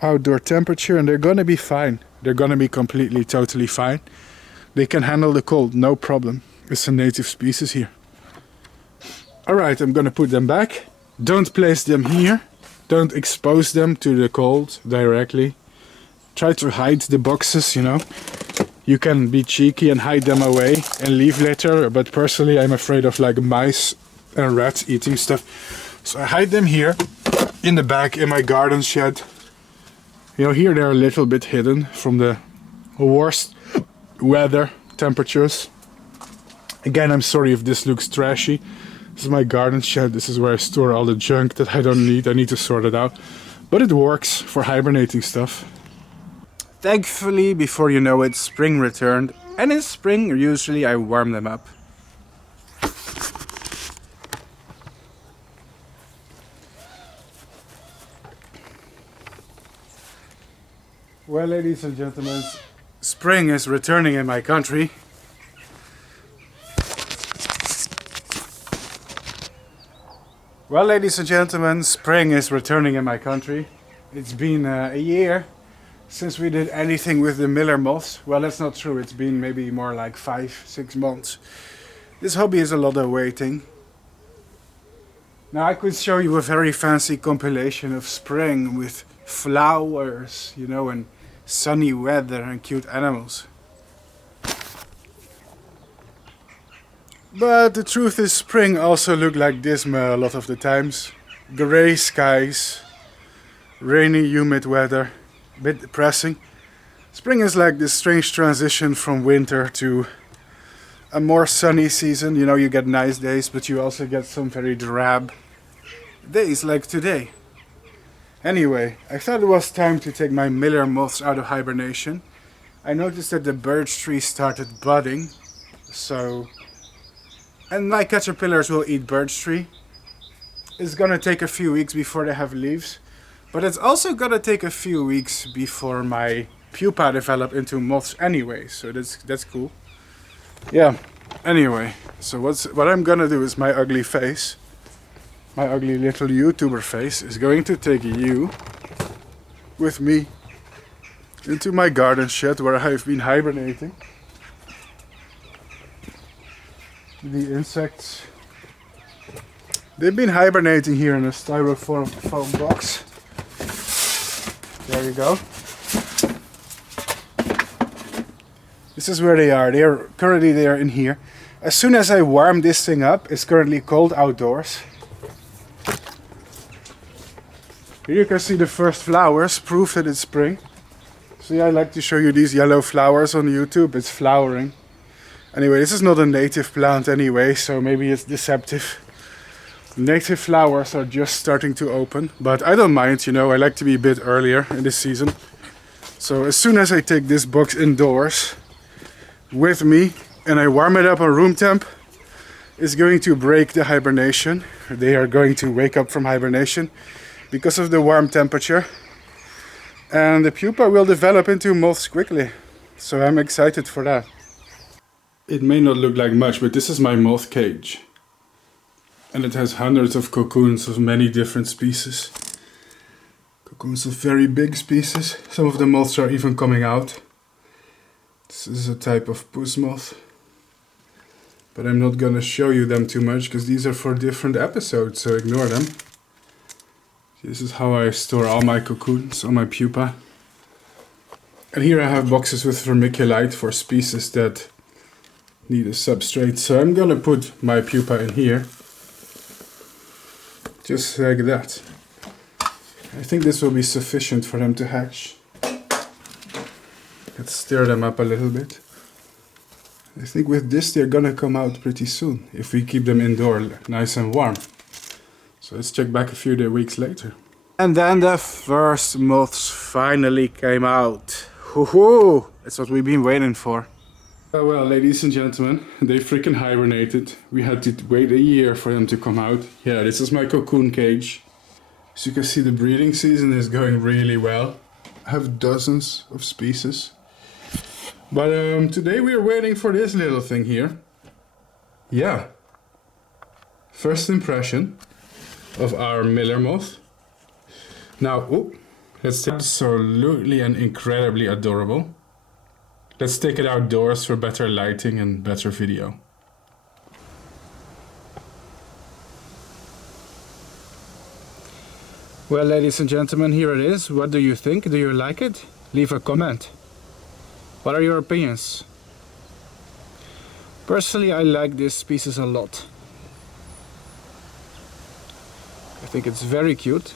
outdoor temperature, and they're gonna be fine. They're gonna be completely, totally fine. They can handle the cold, no problem. It's a native species here. Alright, I'm gonna put them back. Don't place them here. Don't expose them to the cold directly. Try to hide the boxes, you know. You can be cheeky and hide them away and leave later, but personally I'm afraid of like mice and rats eating stuff. So I hide them here in the back in my garden shed. You know, here they're a little bit hidden from the worst weather temperatures. Again, I'm sorry if this looks trashy. This is my garden shed. This is where I store all the junk that I don't need. I need to sort it out. But it works for hibernating stuff. Thankfully, before you know it, spring returned. And in spring, usually I warm them up. Well, ladies and gentlemen, spring is returning in my country. Well, ladies and gentlemen, spring is returning in my country. It's been a year since we did anything with the Miller moths. Well, that's not true. It's been maybe more like 5-6 months. This hobby is a lot of waiting. Now I could show you a very fancy compilation of spring with flowers, you know, and sunny weather and cute animals. But the truth is, spring also looked like this a lot of the times. Grey skies, rainy, humid weather, a bit depressing. Spring is like this strange transition from winter to a more sunny season. You know, you get nice days, but you also get some very drab days like today. Anyway, I thought it was time to take my Miller moths out of hibernation. I noticed that the birch tree started budding, and my caterpillars will eat birch tree. It's gonna take a few weeks before they have leaves, but it's also gonna take a few weeks before my pupa develop into moths anyway, so that's cool. Yeah, anyway, so what I'm gonna do is my ugly face, my ugly little YouTuber face, is going to take you with me into my garden shed where I've been hibernating. The insects, they've been hibernating here in a styrofoam foam box. There you go. This is where they are. Currently they are in here. As soon as I warm this thing up, it's currently cold outdoors. Here you can see the first flowers, proof that it's spring. See, I like to show you these yellow flowers on YouTube. It's flowering. Anyway, this is not a native plant anyway, so maybe it's deceptive. Native flowers are just starting to open, but I don't mind, you know, I like to be a bit earlier in this season. So as soon as I take this box indoors with me and I warm it up on room temp, it's going to break the hibernation. They are going to wake up from hibernation because of the warm temperature. And the pupa will develop into moths quickly. So I'm excited for that. It may not look like much, but this is my moth cage. And it has hundreds of cocoons of many different species. Cocoons of very big species. Some of the moths are even coming out. This is a type of puss moth. But I'm not gonna show you them too much because these are for different episodes, so ignore them. This is how I store all my cocoons, all my pupa. And here I have boxes with vermiculite for species that need a substrate. So I'm gonna put my pupa in here. Just like that. I think this will be sufficient for them to hatch. Let's stir them up a little bit. I think with this they're gonna come out pretty soon, if we keep them indoor nice and warm. So let's check back a few weeks later. And then the first moths finally came out. Hoo-hoo! That's what we've been waiting for. Well, ladies and gentlemen, they freaking hibernated. We had to wait a year for them to come out. Yeah, this is my cocoon cage. As you can see, the breeding season is going really well. I have dozens of species. But today we are waiting for this little thing here. Yeah. First impression of our Miller moth. Now, that's absolutely and incredibly adorable. Let's take it outdoors for better lighting and better video. Well, ladies and gentlemen, here it is. What do you think? Do you like it? Leave a comment. What are your opinions? Personally, I like this species a lot. I think it's very cute.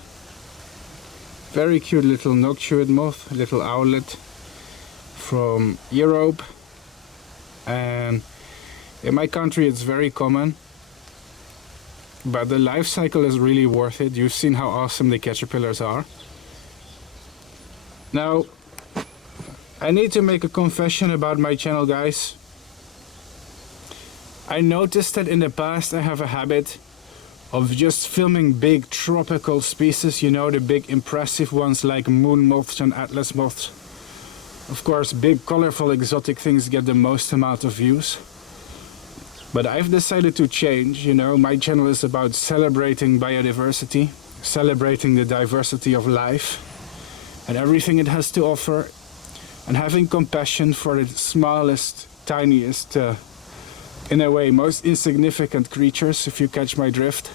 Very cute little Noctuidae moth, little owlet from Europe. And in my country it's very common. But the life cycle is really worth it. You've seen how awesome the caterpillars are. Now, I need to make a confession about my channel, guys. I noticed that in the past I have a habit of just filming big tropical species, you know, the big impressive ones like moon moths and atlas moths. Of course, big colorful exotic things get the most amount of views. But I've decided to change, you know, my channel is about celebrating biodiversity, celebrating the diversity of life and everything it has to offer, and having compassion for the smallest, tiniest, in a way, most insignificant creatures, if you catch my drift.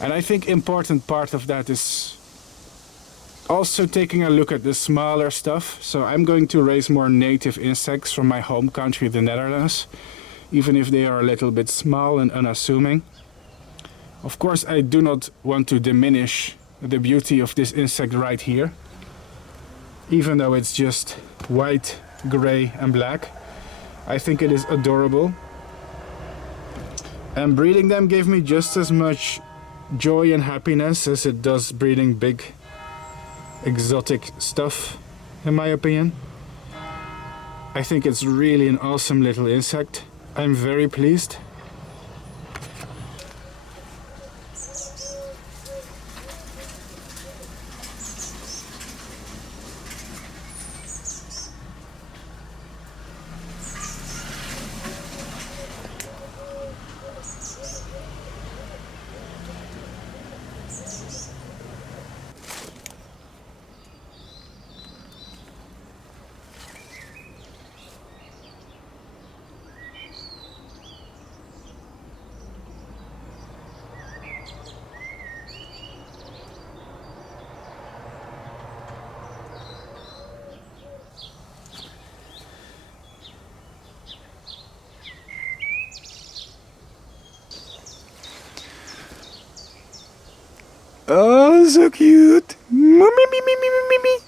And I think important part of that is also taking a look at the smaller stuff. So I'm going to raise more native insects from my home country, the Netherlands, even if they are a little bit small and unassuming. Of course, I do not want to diminish the beauty of this insect right here, even though it's just white, gray and black. I think it is adorable. And breeding them gave me just as much joy and happiness as it does breeding big exotic stuff, in my opinion. I think it's really an awesome little insect. I'm very pleased. Oh, so cute.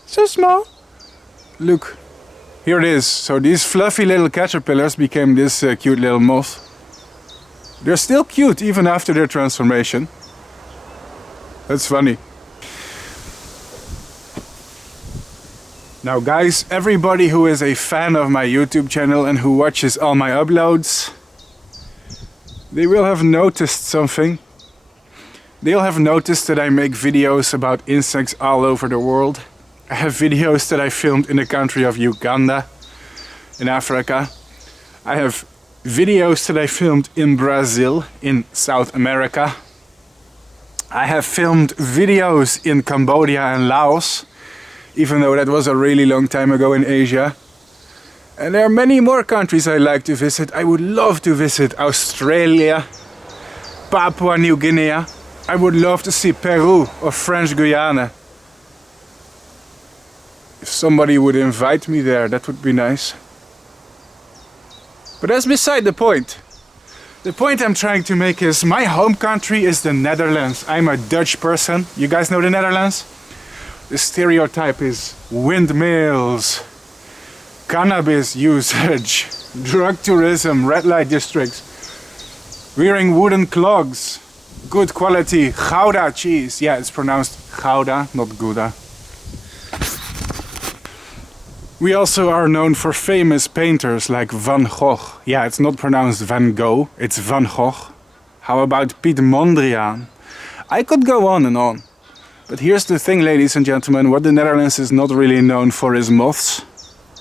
So small. Look, here it is. So these fluffy little caterpillars became this cute little moth. They're still cute even after their transformation. That's funny. Now guys, everybody who is a fan of my YouTube channel and who watches all my uploads, they will have noticed something. They'll have noticed that I make videos about insects all over the world. I have videos that I filmed in the country of Uganda, in Africa. I have videos that I filmed in Brazil, in South America. I have filmed videos in Cambodia and Laos, even though that was a really long time ago in Asia. And there are many more countries I like to visit. I would love to visit Australia, Papua New Guinea. I would love to see Peru or French Guiana. If somebody would invite me there, that would be nice. But that's beside the point. The point I'm trying to make is my home country is the Netherlands. I'm a Dutch person. You guys know the Netherlands? The stereotype is windmills, cannabis usage, drug tourism, red light districts, wearing wooden clogs, good quality Gouda cheese. Yeah, it's pronounced Gouda, not Gouda. We also are known for famous painters like Van Gogh. Yeah, it's not pronounced Van Gogh, it's Van Gogh. How about Piet Mondriaan? I could go on and on. But here's the thing, ladies and gentlemen, what the Netherlands is not really known for is moths.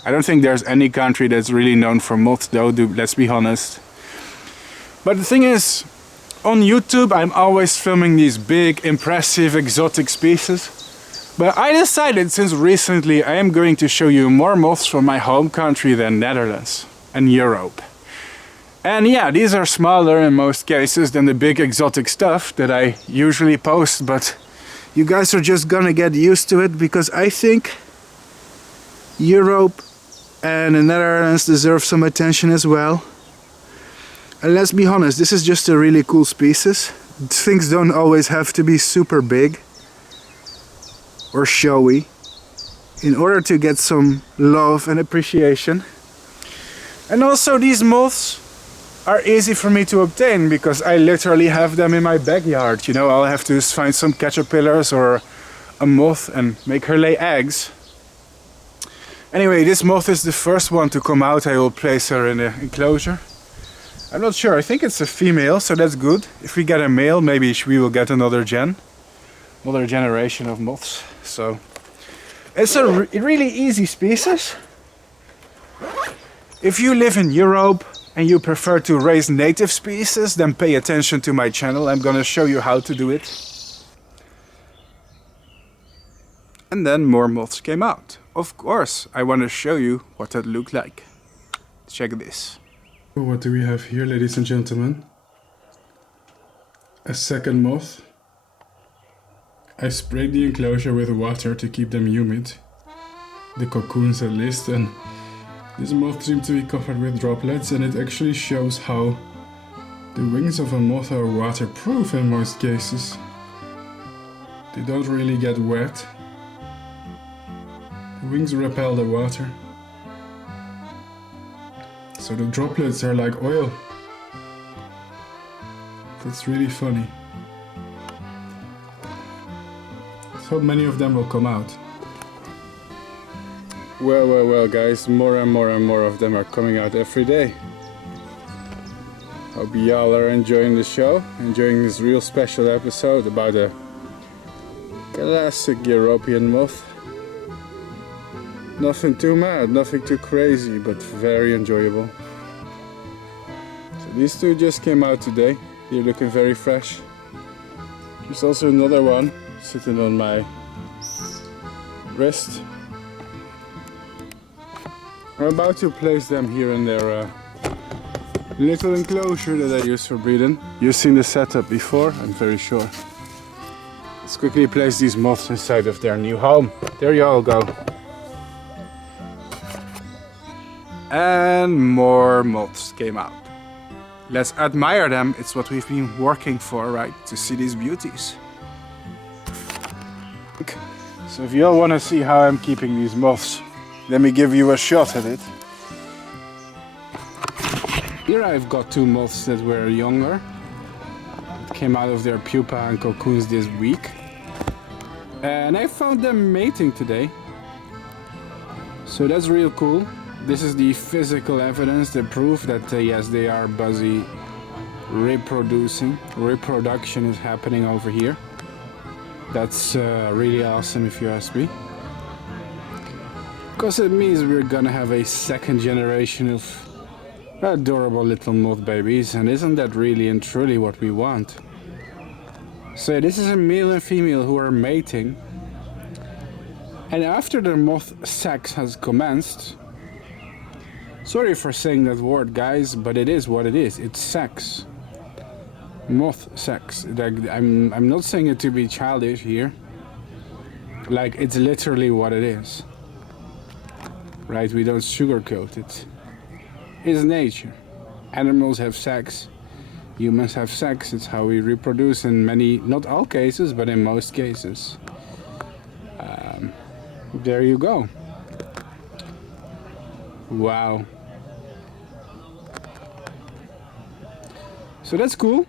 I don't think there's any country that's really known for moths though, let's be honest. But the thing is, on YouTube I'm always filming these big, impressive, exotic species. But I decided since recently I am going to show you more moths from my home country than Netherlands and Europe. And yeah, these are smaller in most cases than the big exotic stuff that I usually post, but You guys are just gonna get used to it, because I think Europe and the Netherlands deserve some attention as well. And let's be honest, this is just a really cool species. Things don't always have to be super big or showy in order to get some love and appreciation. And also these moths are easy for me to obtain, because I literally have them in my backyard. You know, I'll have to find some caterpillars or a moth and make her lay eggs. Anyway, this moth is the first one to come out. I will place her in the enclosure. I'm not sure, I think it's a female, so that's good. If we get a male, maybe we will get another generation of moths. So it's a really easy species. If you live in Europe and you prefer to raise native species, then pay attention to my channel. I'm gonna show you how to do it. And then more moths came out. Of course, I want to show you what that looked like. Check this. What do we have here, ladies and gentlemen? A second moth. I sprayed the enclosure with water to keep them humid. The cocoons at least, and this moth seemed to be covered with droplets, and it actually shows how the wings of a moth are waterproof in most cases. They don't really get wet. The wings repel the water. So the droplets are like oil. That's really funny. So many of them will come out. Well guys, more and more of them are coming out every day. Hope y'all are enjoying the show, enjoying this real special episode about a classic European moth. Nothing too mad, nothing too crazy, but very enjoyable. So these two just came out today. They're looking very fresh. There's also another one sitting on my wrist. I'm about to place them here in their little enclosure that I use for breeding. You've seen the setup before, I'm very sure. Let's quickly place these moths inside of their new home. There you all go. And more moths came out. Let's admire them. It's what we've been working for, right? To see these beauties. So if you all want to see how I'm keeping these moths, let me give you a shot at it. Here I've got two moths that were younger. Came out of their pupa and cocoons this week. And I found them mating today. So that's real cool. This is the physical evidence, the proof that yes, they are busy reproducing. Reproduction is happening over here. That's really awesome if you ask me. Because it means we're gonna have a second generation of adorable little moth babies, and isn't that really and truly what we want? So this is a male and female who are mating. And after their moth sex has commenced, sorry for saying that word, guys, but it is what it is. It's sex. Moth sex. I'm not saying it to be childish here. Like, it's literally what it is. Right? We don't sugarcoat it. It's nature. Animals have sex. Humans have sex. It's how we reproduce in many, not all cases, but in most cases. There you go. Wow. So that's cool.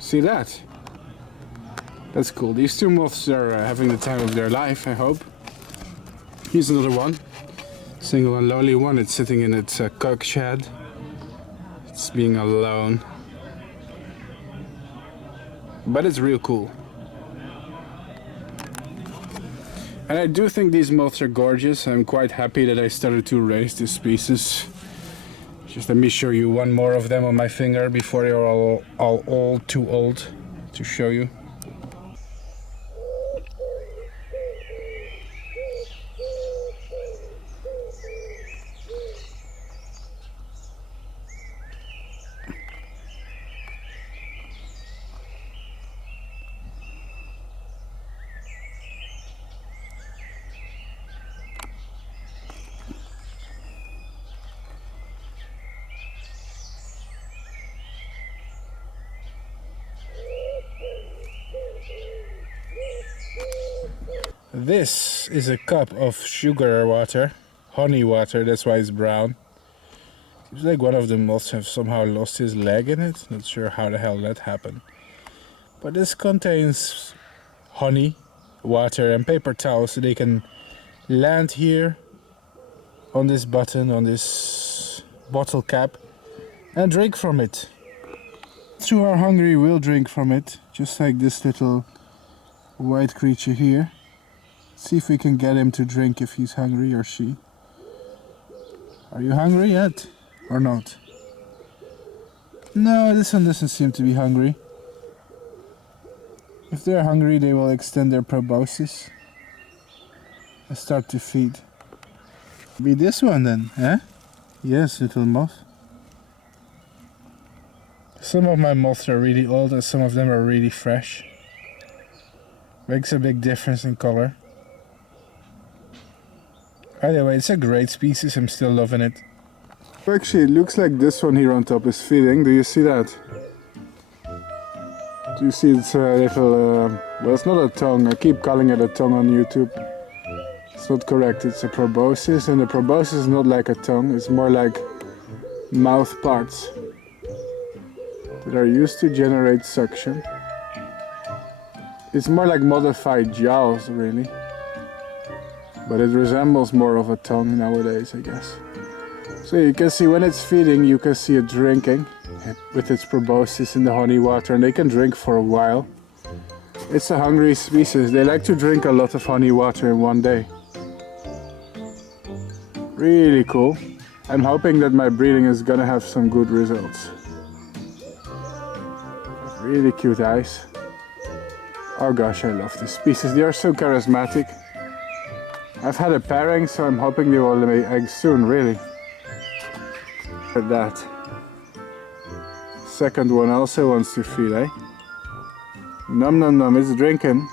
See that? That's cool. These two moths are having the time of their life, I hope. Here's another one. Single and lonely one. It's sitting in its cock shed. It's being alone. But it's real cool. And I do think these moths are gorgeous. I'm quite happy that I started to raise this species. Just let me show you one more of them on my finger before they're all too old to show you. This is a cup of sugar water, honey water, that's why it's brown. Seems like one of the moths have somehow lost his leg in it. Not sure how the hell that happened. But this contains honey, water and paper towels so they can land here on this button, on this bottle cap, and drink from it. Those who are hungry will drink from it, just like this little white creature here. See if we can get him to drink if he's hungry, or she. Are you hungry yet? Or not? No, this one doesn't seem to be hungry. If they're hungry, they will extend their proboscis and start to feed. Be this one then, eh? Yes, little moth. Some of my moths are really old and some of them are really fresh. Makes a big difference in color. Either way, it's a great species, I'm still loving it. Actually, it looks like this one here on top is feeding. Do you see that? Do you see its little... well, it's not a tongue. I keep calling it a tongue on YouTube. It's not correct. It's a proboscis, and the proboscis is not like a tongue. It's more like mouth parts that are used to generate suction. It's more like modified jaws, really. But it resembles more of a tongue nowadays, I guess. So you can see when it's feeding, you can see it drinking with its proboscis in the honey water, and they can drink for a while. It's a hungry species. They like to drink a lot of honey water in one day. Really cool. I'm hoping that my breeding is gonna have some good results. Really cute eyes. Oh gosh, I love this species. They are so charismatic. I've had a pairing, so I'm hoping they will lay eggs soon, really. Look at that. Second one also wants to feed, eh? Nom nom nom, it's drinking.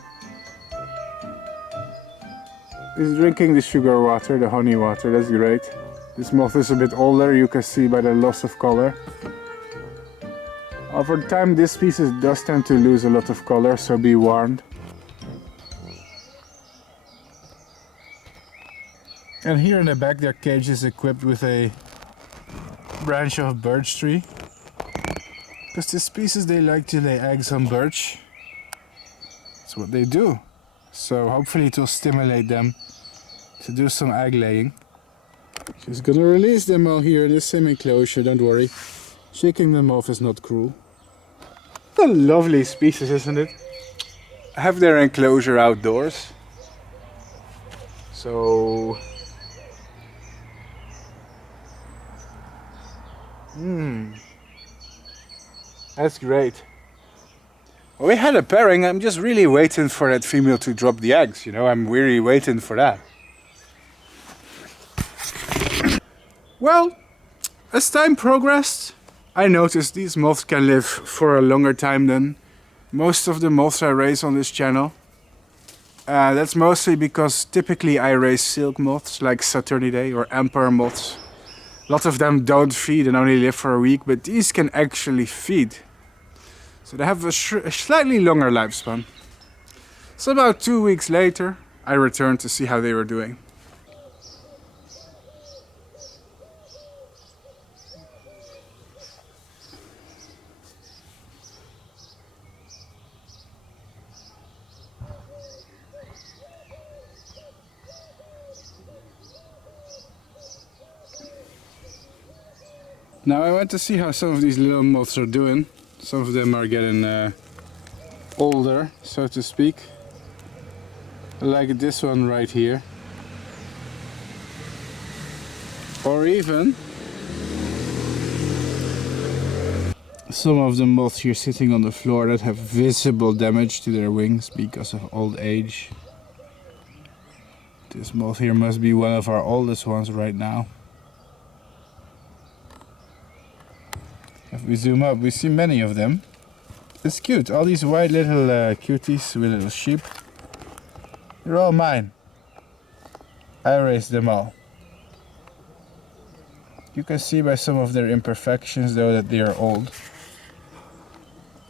It's drinking the sugar water, the honey water, that's great. This moth is a bit older, you can see by the loss of color. Over time this species does tend to lose a lot of color, so be warned. And here in the back their cage is equipped with a branch of birch tree. Because this species, they like to lay eggs on birch. That's what they do. So hopefully it will stimulate them to do some egg laying. She's gonna release them all here in the same enclosure, don't worry. Shaking them off is not cruel. What a lovely species, isn't it? Have their enclosure outdoors. So... That's great. Well, we had a pairing, I'm just really waiting for that female to drop the eggs, you know, I'm really waiting for that. Well, as time progressed, I noticed these moths can live for a longer time than most of the moths I raise on this channel. That's mostly because typically I raise silk moths like Saturnidae or emperor moths. A lot of them don't feed and only live for a week, but these can actually feed. So they have a slightly longer lifespan. So about 2 weeks later, I returned to see how they were doing. Now I want to see how some of these little moths are doing. Some of them are getting older, so to speak. Like this one right here. Or even some of the moths here sitting on the floor that have visible damage to their wings because of old age. This moth here must be one of our oldest ones right now. If we zoom up, we see many of them. It's cute, all these white little cuties with little sheep. They're all mine. I raised them all. You can see by some of their imperfections though that they are old.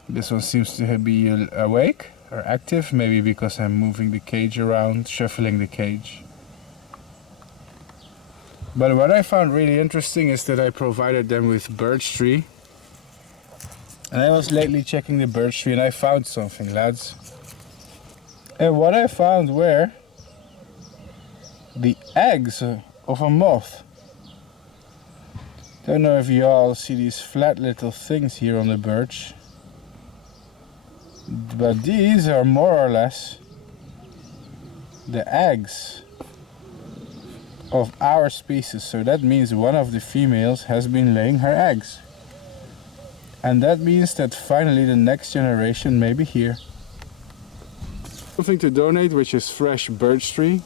This one seems to be awake. are active, maybe because I'm moving the cage around, shuffling the cage. But what I found really interesting is that I provided them with birch tree. And I was lately checking the birch tree and I found something, lads. And what I found were the eggs of a moth. Don't know if you all see these flat little things here on the birch. But these are more or less the eggs of our species. So that means one of the females has been laying her eggs. And that means that finally the next generation may be here. Something to donate, which is fresh birch tree.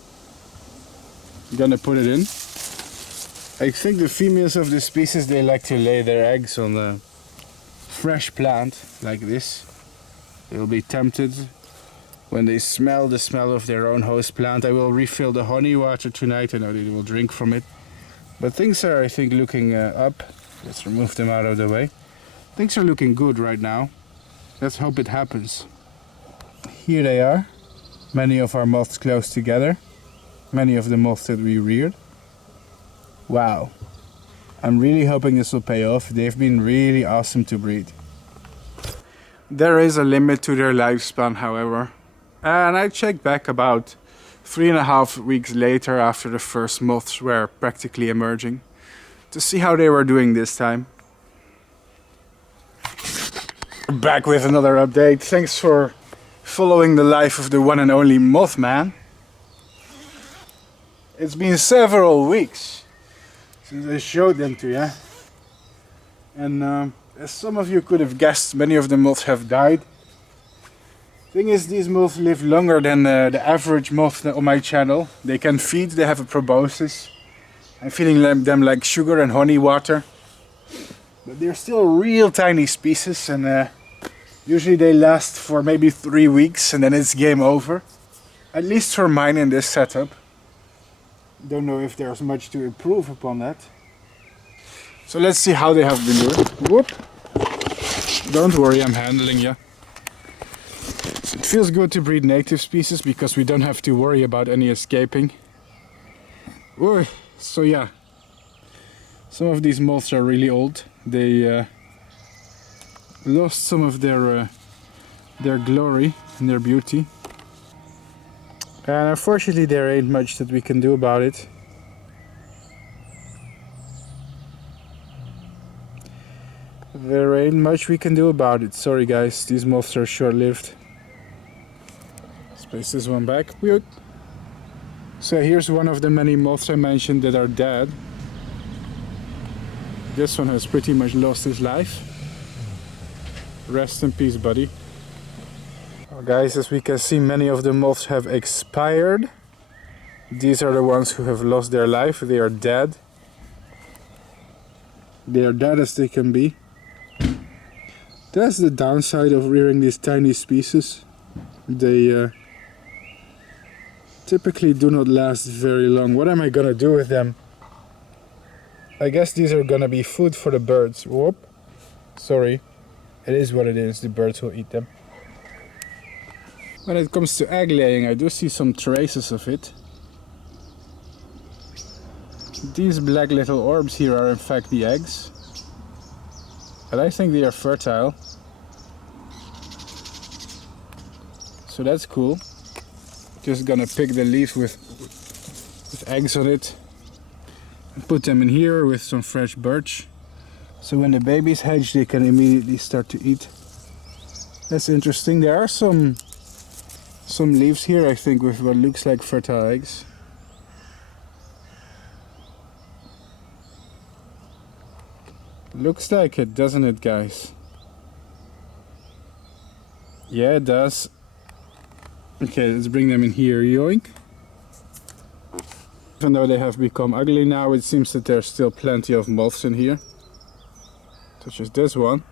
I'm gonna put it in. I think the females of this species, they like to lay their eggs on a fresh plant like this. They will be tempted when they smell the smell of their own host plant. I will refill the honey water tonight. I know they will drink from it. But things are, I think, looking up. Let's remove them out of the way. Things are looking good right now. Let's hope it happens. Here they are. Many of our moths close together. Many of the moths that we reared. Wow. I'm really hoping this will pay off. They've been really awesome to breed. There is a limit to their lifespan, however. And I checked back about 3.5 weeks later, after the first moths were practically emerging, to see how they were doing this time. Back with another update. Thanks for following the life of the one and only Mothman. It's been several weeks since I showed them to you. And as some of you could have guessed, many of the moths have died. Thing is, these moths live longer than the average moth on my channel. They can feed, they have a proboscis. I'm feeding them like sugar and honey water. But they're still a real tiny species, and usually they last for maybe 3 weeks and then it's game over. At least for mine in this setup. Don't know if there's much to improve upon that. So let's see how they have been doing. Whoop! Don't worry, I'm handling you. So it feels good to breed native species because we don't have to worry about any escaping. Oy. So yeah, some of these moths are really old. They lost some of their glory and their beauty. And unfortunately there ain't much that we can do about it. There ain't much we can do about it. Sorry guys, these moths are short-lived. Let's place this one back. Weird. So here's one of the many moths I mentioned that are dead. This one has pretty much lost his life. Rest in peace, buddy. Well, guys, as we can see, many of the moths have expired. These are the ones who have lost their life. They are dead. They are dead as they can be. That's the downside of rearing these tiny species. They typically do not last very long. What am I gonna do with them? I guess these are gonna be food for the birds. Whoop. Sorry. It is what it is. The birds will eat them. When it comes to egg laying, I do see some traces of it. These black little orbs here are in fact the eggs. And I think they are fertile. So that's cool. Just gonna pick the leaf with eggs on it. And put them in here with some fresh birch. So when the babies hatch, they can immediately start to eat. That's interesting. There are some leaves here, I think, with what looks like fertile eggs. Looks like it, doesn't it, guys? Yeah, it does. Okay, let's bring them in here. Yoink. Even though they have become ugly now, it seems that there's still plenty of moths in here. Such as this one.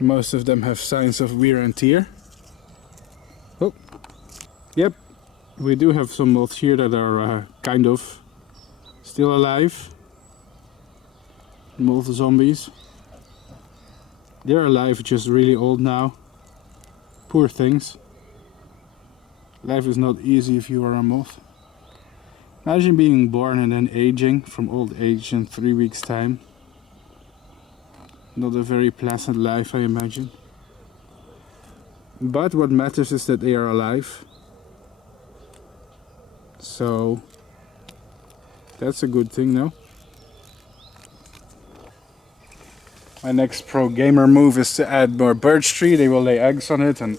Most of them have signs of wear and tear. Oh, yep, we do have some moths here that are kind of still alive. Moth zombies. They're alive, just really old now. Poor things. Life is not easy if you are a moth. Imagine being born and then aging from old age in 3 weeks' time. Not a very pleasant life, I imagine. But what matters is that they are alive. So that's a good thing, no? My next pro gamer move is to add more birch tree. They will lay eggs on it and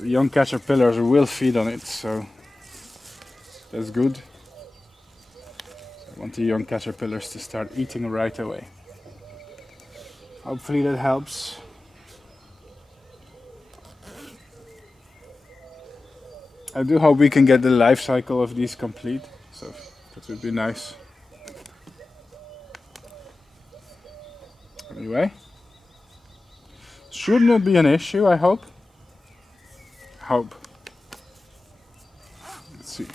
young caterpillars will feed on it, so that's good. I want the young caterpillars to start eating right away. Hopefully that helps. I do hope we can get the life cycle of these complete, so that would be nice. Anyway, should not be an issue, I hope. Let's see.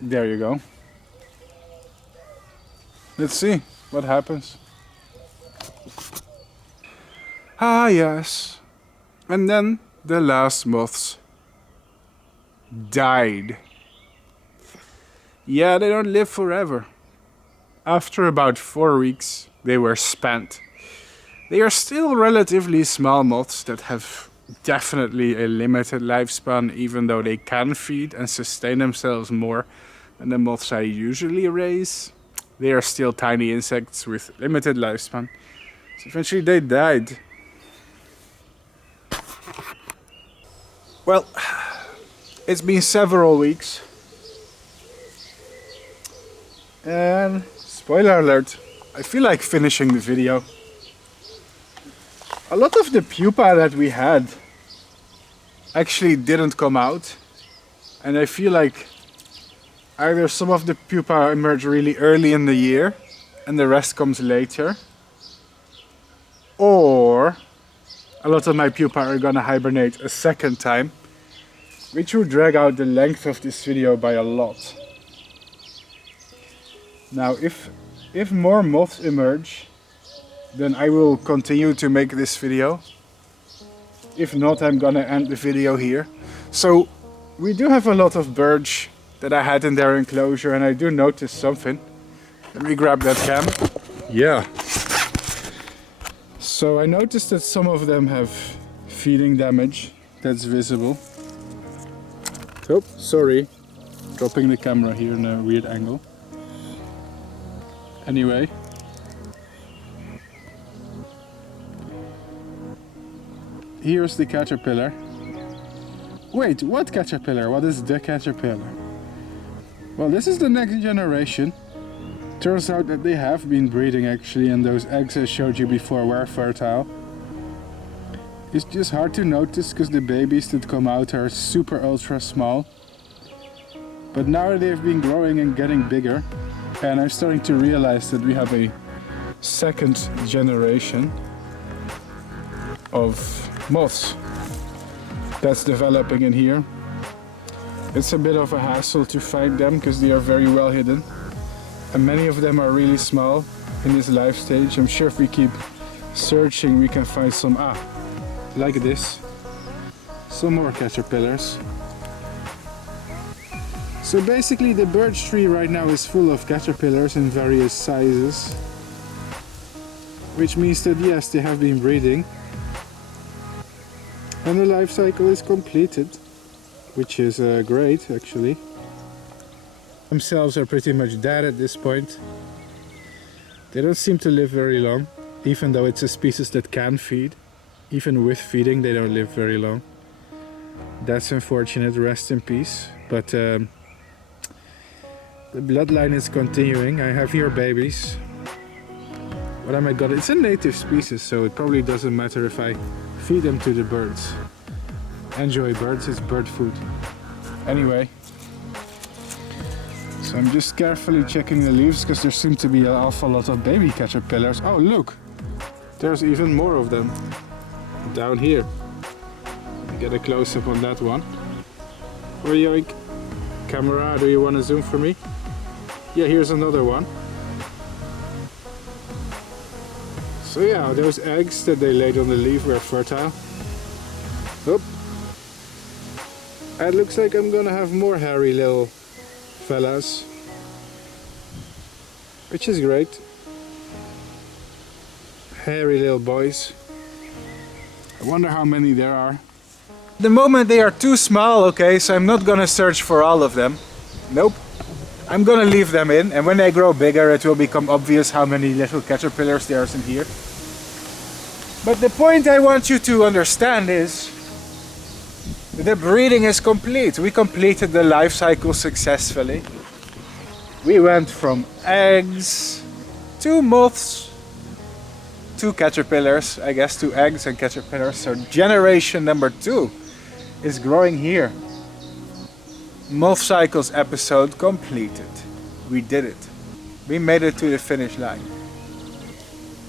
There you go. Let's see what happens. Ah, yes. And then the last moths died. Yeah, they don't live forever. After about 4 weeks, they were spent. They are still relatively small moths that have definitely a limited lifespan, even though they can feed and sustain themselves more than the moths I usually raise. They are still tiny insects with limited lifespan. So eventually they died. Well, it's been several weeks. And spoiler alert, I feel like finishing the video. A lot of the pupa that we had actually didn't come out. And I feel like either some of the pupa emerge really early in the year and the rest comes later. Or a lot of my pupa are gonna hibernate a second time, which would drag out the length of this video by a lot. Now, if more moths emerge, then I will continue to make this video. If not, I'm gonna end the video here. So, we do have a lot of birds that I had in their enclosure, and I do notice something. Let me grab that cam. Yeah. So I noticed that some of them have feeding damage that's visible. Oh, sorry. Dropping the camera here in a weird angle. Anyway. Here's the caterpillar. Wait, what caterpillar? What is the caterpillar? Well, this is the next generation. Turns out that they have been breeding actually, and those eggs I showed you before were fertile. It's just hard to notice because the babies that come out are super ultra small. But now they've been growing and getting bigger, and I'm starting to realize that we have a second generation of moths that's developing in here. It's a bit of a hassle to find them because they are very well hidden. And many of them are really small in this life stage. I'm sure if we keep searching we can find some, like this. Some more caterpillars. So basically the birch tree right now is full of caterpillars in various sizes. Which means that yes, they have been breeding. And the life cycle is completed. Which is great actually. Themselves are pretty much dead at this point. They don't seem to live very long, even though it's a species that can feed. Even with feeding they don't live very long. That's unfortunate, rest in peace. But the bloodline is continuing. I have here babies. What am I gonna... It's a native species, so it probably doesn't matter if I feed them to the birds. Enjoy birds, it's bird food. Anyway. So I'm just carefully checking the leaves because there seem to be an awful lot of baby caterpillars. Oh look! There's even more of them. Down here. Get a close-up on that one. Oh yoink. Camera, do you want to zoom for me? Yeah, here's another one. So yeah, those eggs that they laid on the leaf were fertile. Oop. It looks like I'm gonna have more hairy little fellas, which is great. Hairy little boys. I wonder how many there are. At the moment they are too small, okay, so I'm not gonna search for all of them. Nope. I'm gonna leave them in, and when they grow bigger it will become obvious how many little caterpillars there is in here. But the point I want you to understand is the breeding is complete. We completed the life cycle successfully. We went from eggs to moths to caterpillars, I guess, to eggs and caterpillars. So generation number 2 is growing here. MothCycles episode completed. We did it. We made it to the finish line.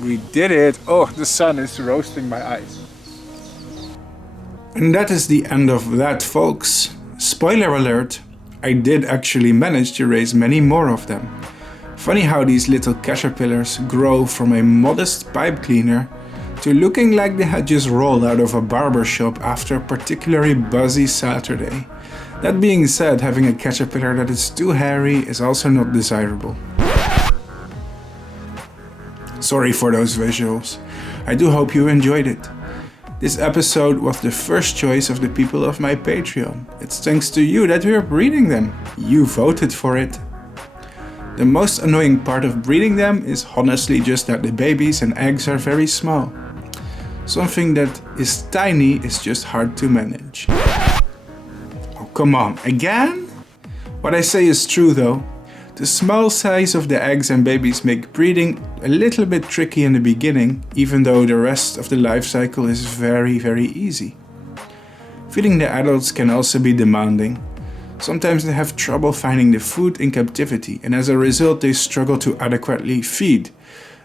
We did it. Oh, the sun is roasting my eyes. And that is the end of that, folks. Spoiler alert, I did actually manage to raise many more of them. Funny how these little caterpillars grow from a modest pipe cleaner to looking like they had just rolled out of a barber shop after a particularly buzzy Saturday. That being said, having a caterpillar that is too hairy is also not desirable. Sorry for those visuals. I do hope you enjoyed it. This episode was the first choice of the people of my Patreon. It's thanks to you that we are breeding them. You voted for it. The most annoying part of breeding them is honestly just that the babies and eggs are very small. Something that is tiny is just hard to manage. Oh, come on, again? What I say is true though. The small size of the eggs and babies make breeding a little bit tricky in the beginning, even though the rest of the life cycle is very, very easy. Feeding the adults can also be demanding. Sometimes they have trouble finding the food in captivity, and as a result they struggle to adequately feed.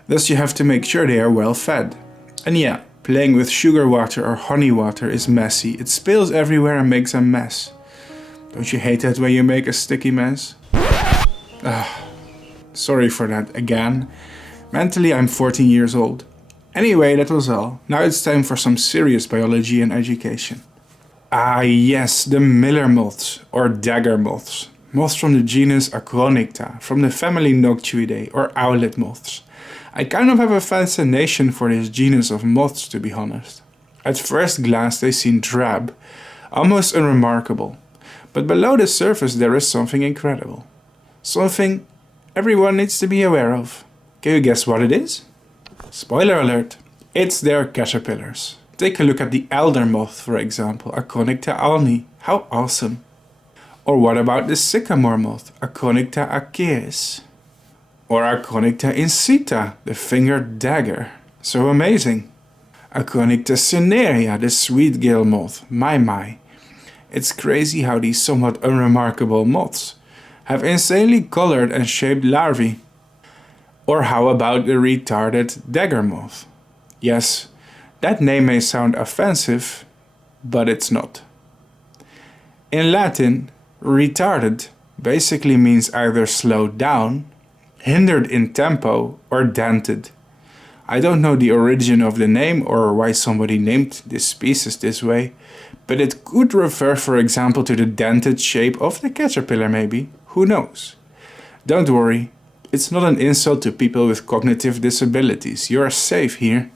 Thus you have to make sure they are well fed. And yeah, playing with sugar water or honey water is messy. It spills everywhere and makes a mess. Don't you hate that when you make a sticky mess? Sorry for that again. Mentally I'm 14 years old. Anyway, that was all. Now it's time for some serious biology and education. Ah yes, the miller moths, or dagger moths. Moths from the genus Acronicta, from the family Noctuidae, or owlet moths. I kind of have a fascination for this genus of moths, to be honest. At first glance they seem drab, almost unremarkable. But below the surface there is something incredible. Something everyone needs to be aware of. Can you guess what it is? Spoiler alert, it's their caterpillars. Take a look at the elder moth, for example, Acronicta alni. How awesome! Or what about the sycamore moth, Acronicta acaeus? Or Acronicta incita, the fingered dagger. So amazing! Acronicta cinerea, the sweet-gill moth. My. It's crazy how these somewhat unremarkable moths have insanely colored and shaped larvae. Or how about the retarded dagger moth? Yes, that name may sound offensive, but it's not. In Latin, retarded basically means either slowed down, hindered in tempo, or dented. I don't know the origin of the name or why somebody named this species this way, but it could refer, for example, to the dented shape of the caterpillar maybe. Who knows? Don't worry, it's not an insult to people with cognitive disabilities. You are safe here.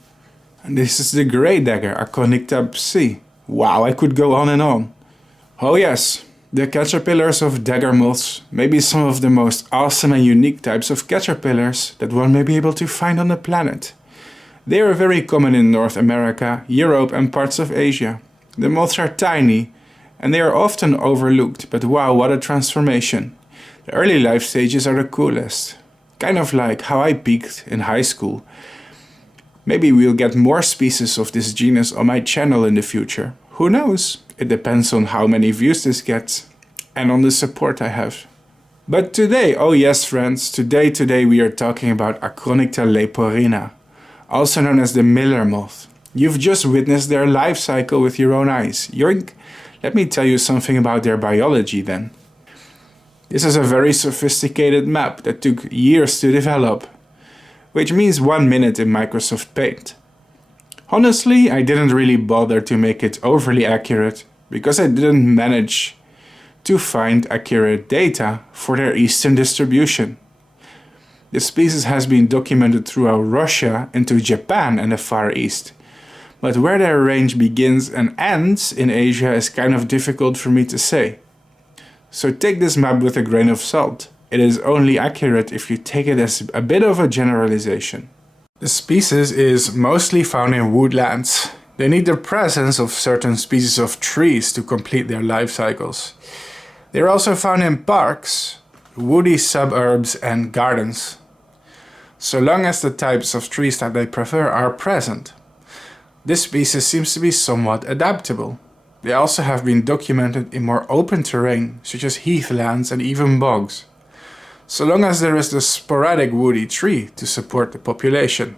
And this is the grey dagger, Acronicta psi. Wow, I could go on and on. Oh yes, the caterpillars of dagger moths may be some of the most awesome and unique types of caterpillars that one may be able to find on the planet. They are very common in North America, Europe and parts of Asia. The moths are tiny and they are often overlooked, but wow, what a transformation. The early life stages are the coolest. Kind of like how I peaked in high school. Maybe we'll get more species of this genus on my channel in the future. Who knows? It depends on how many views this gets and on the support I have. But today, oh yes friends, today we are talking about Acronicta leporina, also known as the miller moth. You've just witnessed their life cycle with your own eyes. Yoink! Let me tell you something about their biology then. This is a very sophisticated map that took years to develop, which means 1 minute in Microsoft Paint. Honestly, I didn't really bother to make it overly accurate because I didn't manage to find accurate data for their eastern distribution. The species has been documented throughout Russia into Japan and the Far East, but where their range begins and ends in Asia is kind of difficult for me to say. So take this map with a grain of salt. It is only accurate if you take it as a bit of a generalization. The species is mostly found in woodlands. They need the presence of certain species of trees to complete their life cycles. They are also found in parks, woody suburbs and gardens, so long as the types of trees that they prefer are present. This species seems to be somewhat adaptable. They also have been documented in more open terrain, such as heathlands and even bogs, so long as there is the sporadic woody tree to support the population.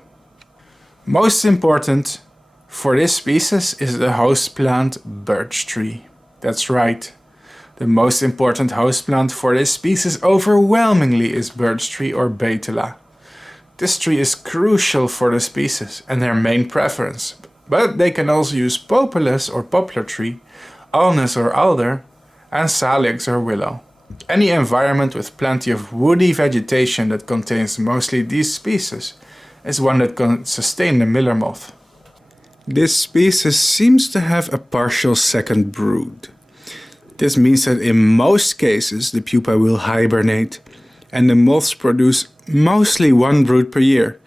Most important for this species is the host plant birch tree. That's right. The most important host plant for this species overwhelmingly is birch tree or betula. This tree is crucial for the species and their main preference, but they can also use populus or poplar tree, alnus or alder, and salix or willow. Any environment with plenty of woody vegetation that contains mostly these species is one that can sustain the miller moth. This species seems to have a partial second brood. This means that in most cases the pupae will hibernate and the moths produce mostly one brood per year,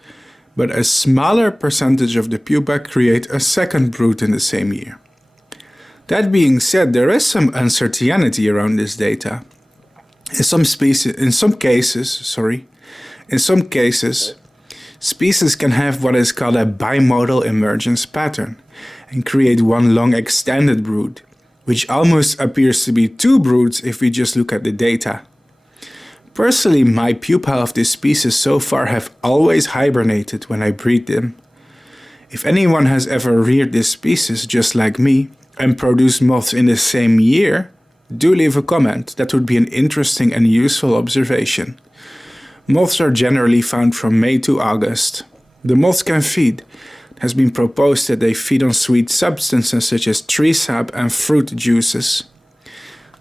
but a smaller percentage of the pupae create a second brood in the same year. That being said, there is some uncertainty around this data. In some cases, species can have what is called a bimodal emergence pattern and create one long extended brood, which almost appears to be two broods if we just look at the data. Personally, my pupae of this species so far have always hibernated when I breed them. If anyone has ever reared this species just like me and produced moths in the same year, do leave a comment. That would be an interesting and useful observation. Moths are generally found from May to August. The moths can feed. It has been proposed that they feed on sweet substances such as tree sap and fruit juices.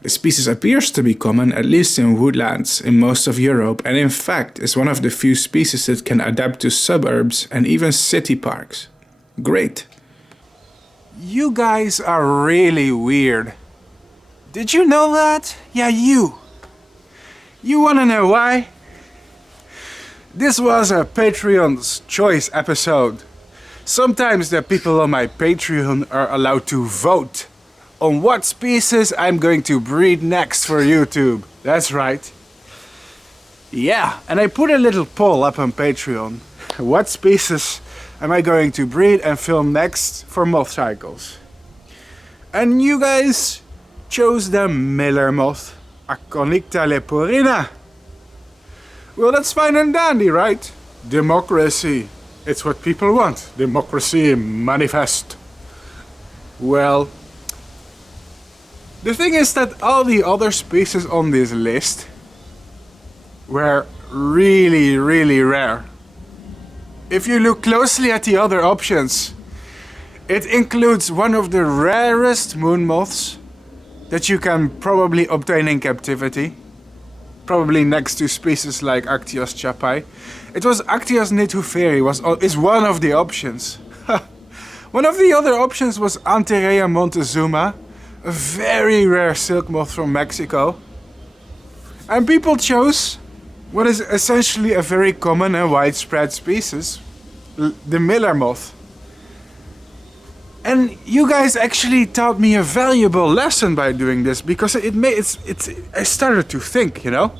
The species appears to be common, at least in woodlands, in most of Europe, and in fact is one of the few species that can adapt to suburbs and even city parks. Great! You guys are really weird. Did you know that? Yeah, you. You wanna know why? This was a Patreon's Choice episode. Sometimes the people on my Patreon are allowed to vote on what species I'm going to breed next for YouTube. That's right. Yeah, and I put a little poll up on Patreon. What species am I going to breed and film next for MothCycles? And you guys chose the miller moth, Acronicta leporina. Well, that's fine and dandy, right? Democracy. It's what people want. Democracy manifest. Well, the thing is that all the other species on this list were really, really rare. If you look closely at the other options, it includes one of the rarest moon moths that you can probably obtain in captivity. Probably next to species like Actios chapai. It was Actios netuferi is one of the options. One of the other options was Anterea montezuma, a very rare silk moth from Mexico. And people chose what is essentially a very common and widespread species, the miller moth. And you guys actually taught me a valuable lesson by doing this, because I started to think, you know?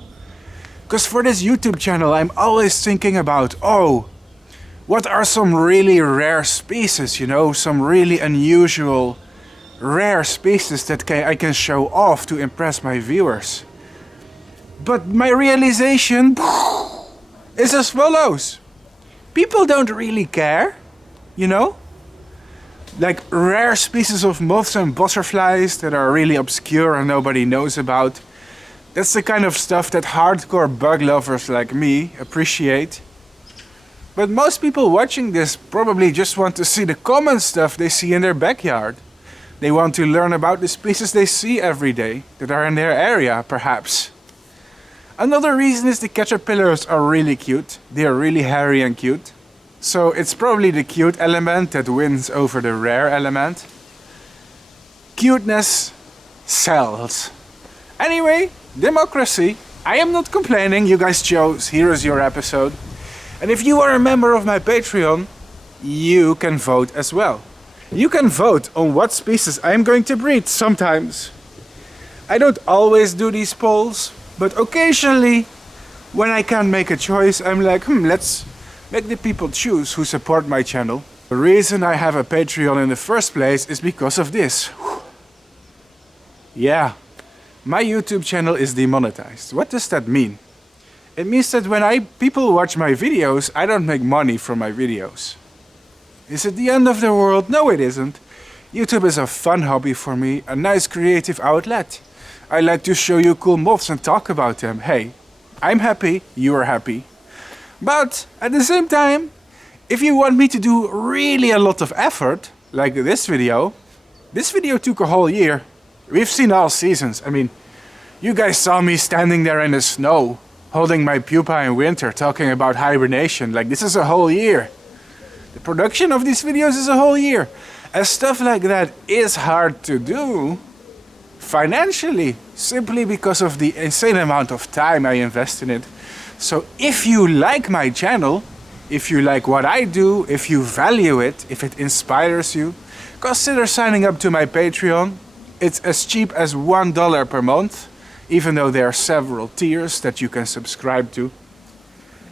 Because for this YouTube channel I'm always thinking about, what are some really rare species, you know? Some really unusual, rare species that I can show off to impress my viewers. But my realization is as follows. People don't really care, you know? Like rare species of moths and butterflies that are really obscure and nobody knows about. That's the kind of stuff that hardcore bug lovers like me appreciate. But most people watching this probably just want to see the common stuff they see in their backyard. They want to learn about the species they see every day, that are in their area, perhaps. Another reason is the caterpillars are really cute. They are really hairy and cute. So it's probably the cute element that wins over the rare element. Cuteness sells. Anyway, democracy. I am not complaining, you guys chose, here is your episode. And if you are a member of my Patreon, you can vote as well. You can vote on what species I am going to breed sometimes. I don't always do these polls, but occasionally, when I can't make a choice, I'm like, let's make the people choose who support my channel. The reason I have a Patreon in the first place is because of this. Yeah, my YouTube channel is demonetized. What does that mean? It means that when people watch my videos, I don't make money from my videos. Is it the end of the world? No, it isn't. YouTube is a fun hobby for me, a nice creative outlet. I like to show you cool moths and talk about them. Hey, I'm happy, you are happy. But at the same time, if you want me to do really a lot of effort, like this video took a whole year. We've seen all seasons. I mean, you guys saw me standing there in the snow, holding my pupae in winter, talking about hibernation. Like, this is a whole year. The production of these videos is a whole year. And stuff like that is hard to do financially, simply because of the insane amount of time I invest in it. So if you like my channel, if you like what I do, if you value it, if it inspires you, consider signing up to my Patreon. It's as cheap as $1 per month, even though there are several tiers that you can subscribe to.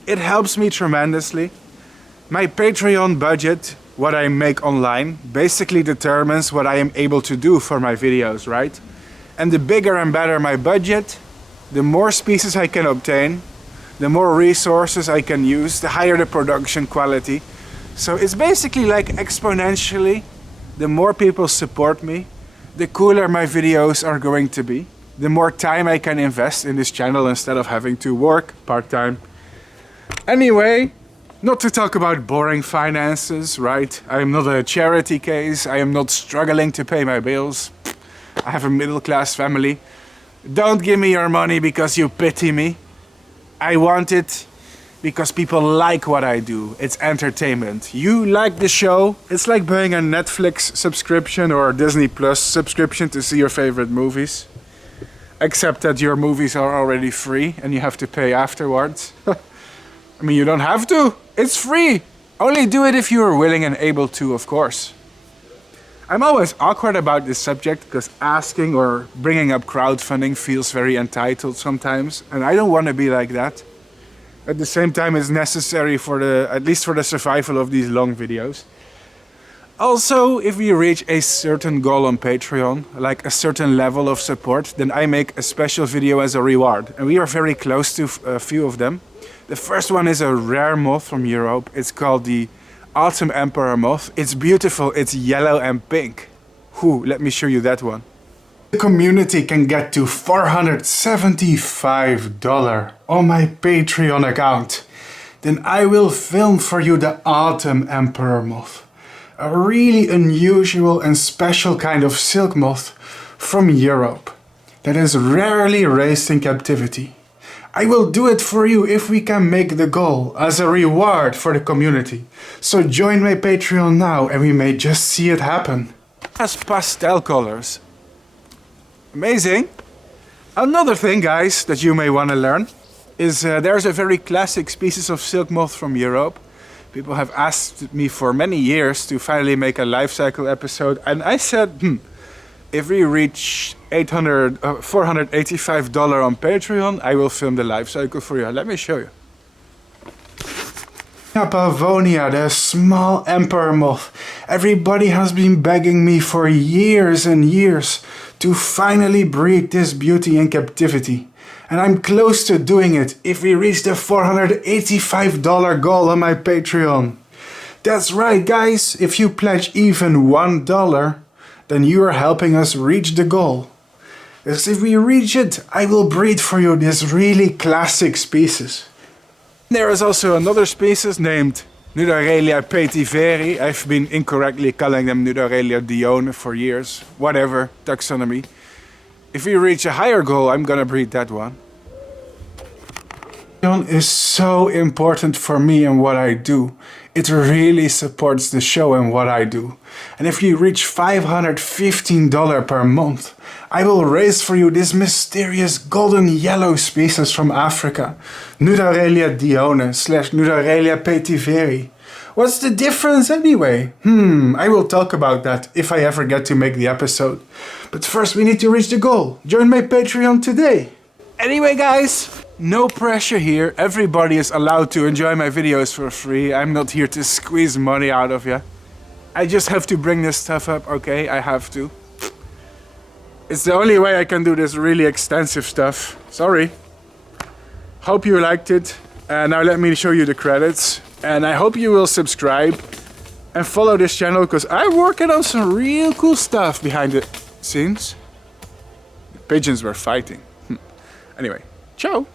It helps me tremendously. My Patreon budget, what I make online, basically determines what I am able to do for my videos, right? And the bigger and better my budget, the more species I can obtain, the more resources I can use, the higher the production quality. So it's basically like exponentially, the more people support me, the cooler my videos are going to be, the more time I can invest in this channel instead of having to work part-time. Anyway, not to talk about boring finances, right? I am not a charity case, I am not struggling to pay my bills. I have a middle-class family. Don't give me your money because you pity me. I want it because people like what I do. It's entertainment. You like the show. It's like buying a Netflix subscription or a Disney Plus subscription to see your favorite movies. Except that your movies are already free and you have to pay afterwards. I mean, you don't have to. It's free. Only do it if you are willing and able to, of course. I'm always awkward about this subject because asking or bringing up crowdfunding feels very entitled sometimes, and I don't want to be like that. At the same time, it's necessary at least for the survival of these long videos. Also, if we reach a certain goal on Patreon, like a certain level of support, then I make a special video as a reward. And we are very close to a few of them. The first one is a rare moth from Europe. It's called the Autumn Emperor moth. It's beautiful, it's yellow and pink. Let me show you that one. The community can get to $475 on my Patreon account. Then I will film for you the Autumn Emperor moth. A really unusual and special kind of silk moth from Europe that is rarely raised in captivity. I will do it for you if we can make the goal as a reward for the community. So join my Patreon now and we may just see it happen. As pastel colors. Amazing. Another thing, guys, that you may want to learn is there's a very classic species of silk moth from Europe. People have asked me for many years to finally make a life cycle episode, and I said, if we reach $485 on Patreon, I will film the life cycle for you. Let me show you. Pavonia, the small emperor moth. Everybody has been begging me for years and years to finally breed this beauty in captivity. And I'm close to doing it if we reach the $485 goal on my Patreon. That's right, guys. If you pledge even $1, then you are helping us reach the goal. Because if we reach it, I will breed for you this really classic species. There is also another species named Noctuidae petiveri. I've been incorrectly calling them Noctuidae dione for years. Whatever, taxonomy. If we reach a higher goal, I'm gonna breed that one. Is so important for me and what I do. It really supports the show and what I do. And if you reach $515 per month, I will raise for you this mysterious golden yellow species from Africa, Noctuidae dione / Noctuidae petiveri. What's the difference anyway? I will talk about that if I ever get to make the episode. But first we need to reach the goal. Join my Patreon today. Anyway guys, no pressure here. Everybody is allowed to enjoy my videos for free. I'm not here to squeeze money out of you. I just have to bring this stuff up, okay? I have to. It's the only way I can do this really extensive stuff. Sorry. Hope you liked it. Now let me show you the credits. And I hope you will subscribe and follow this channel because I'm working on some real cool stuff behind the scenes. The pigeons were fighting. Anyway, ciao!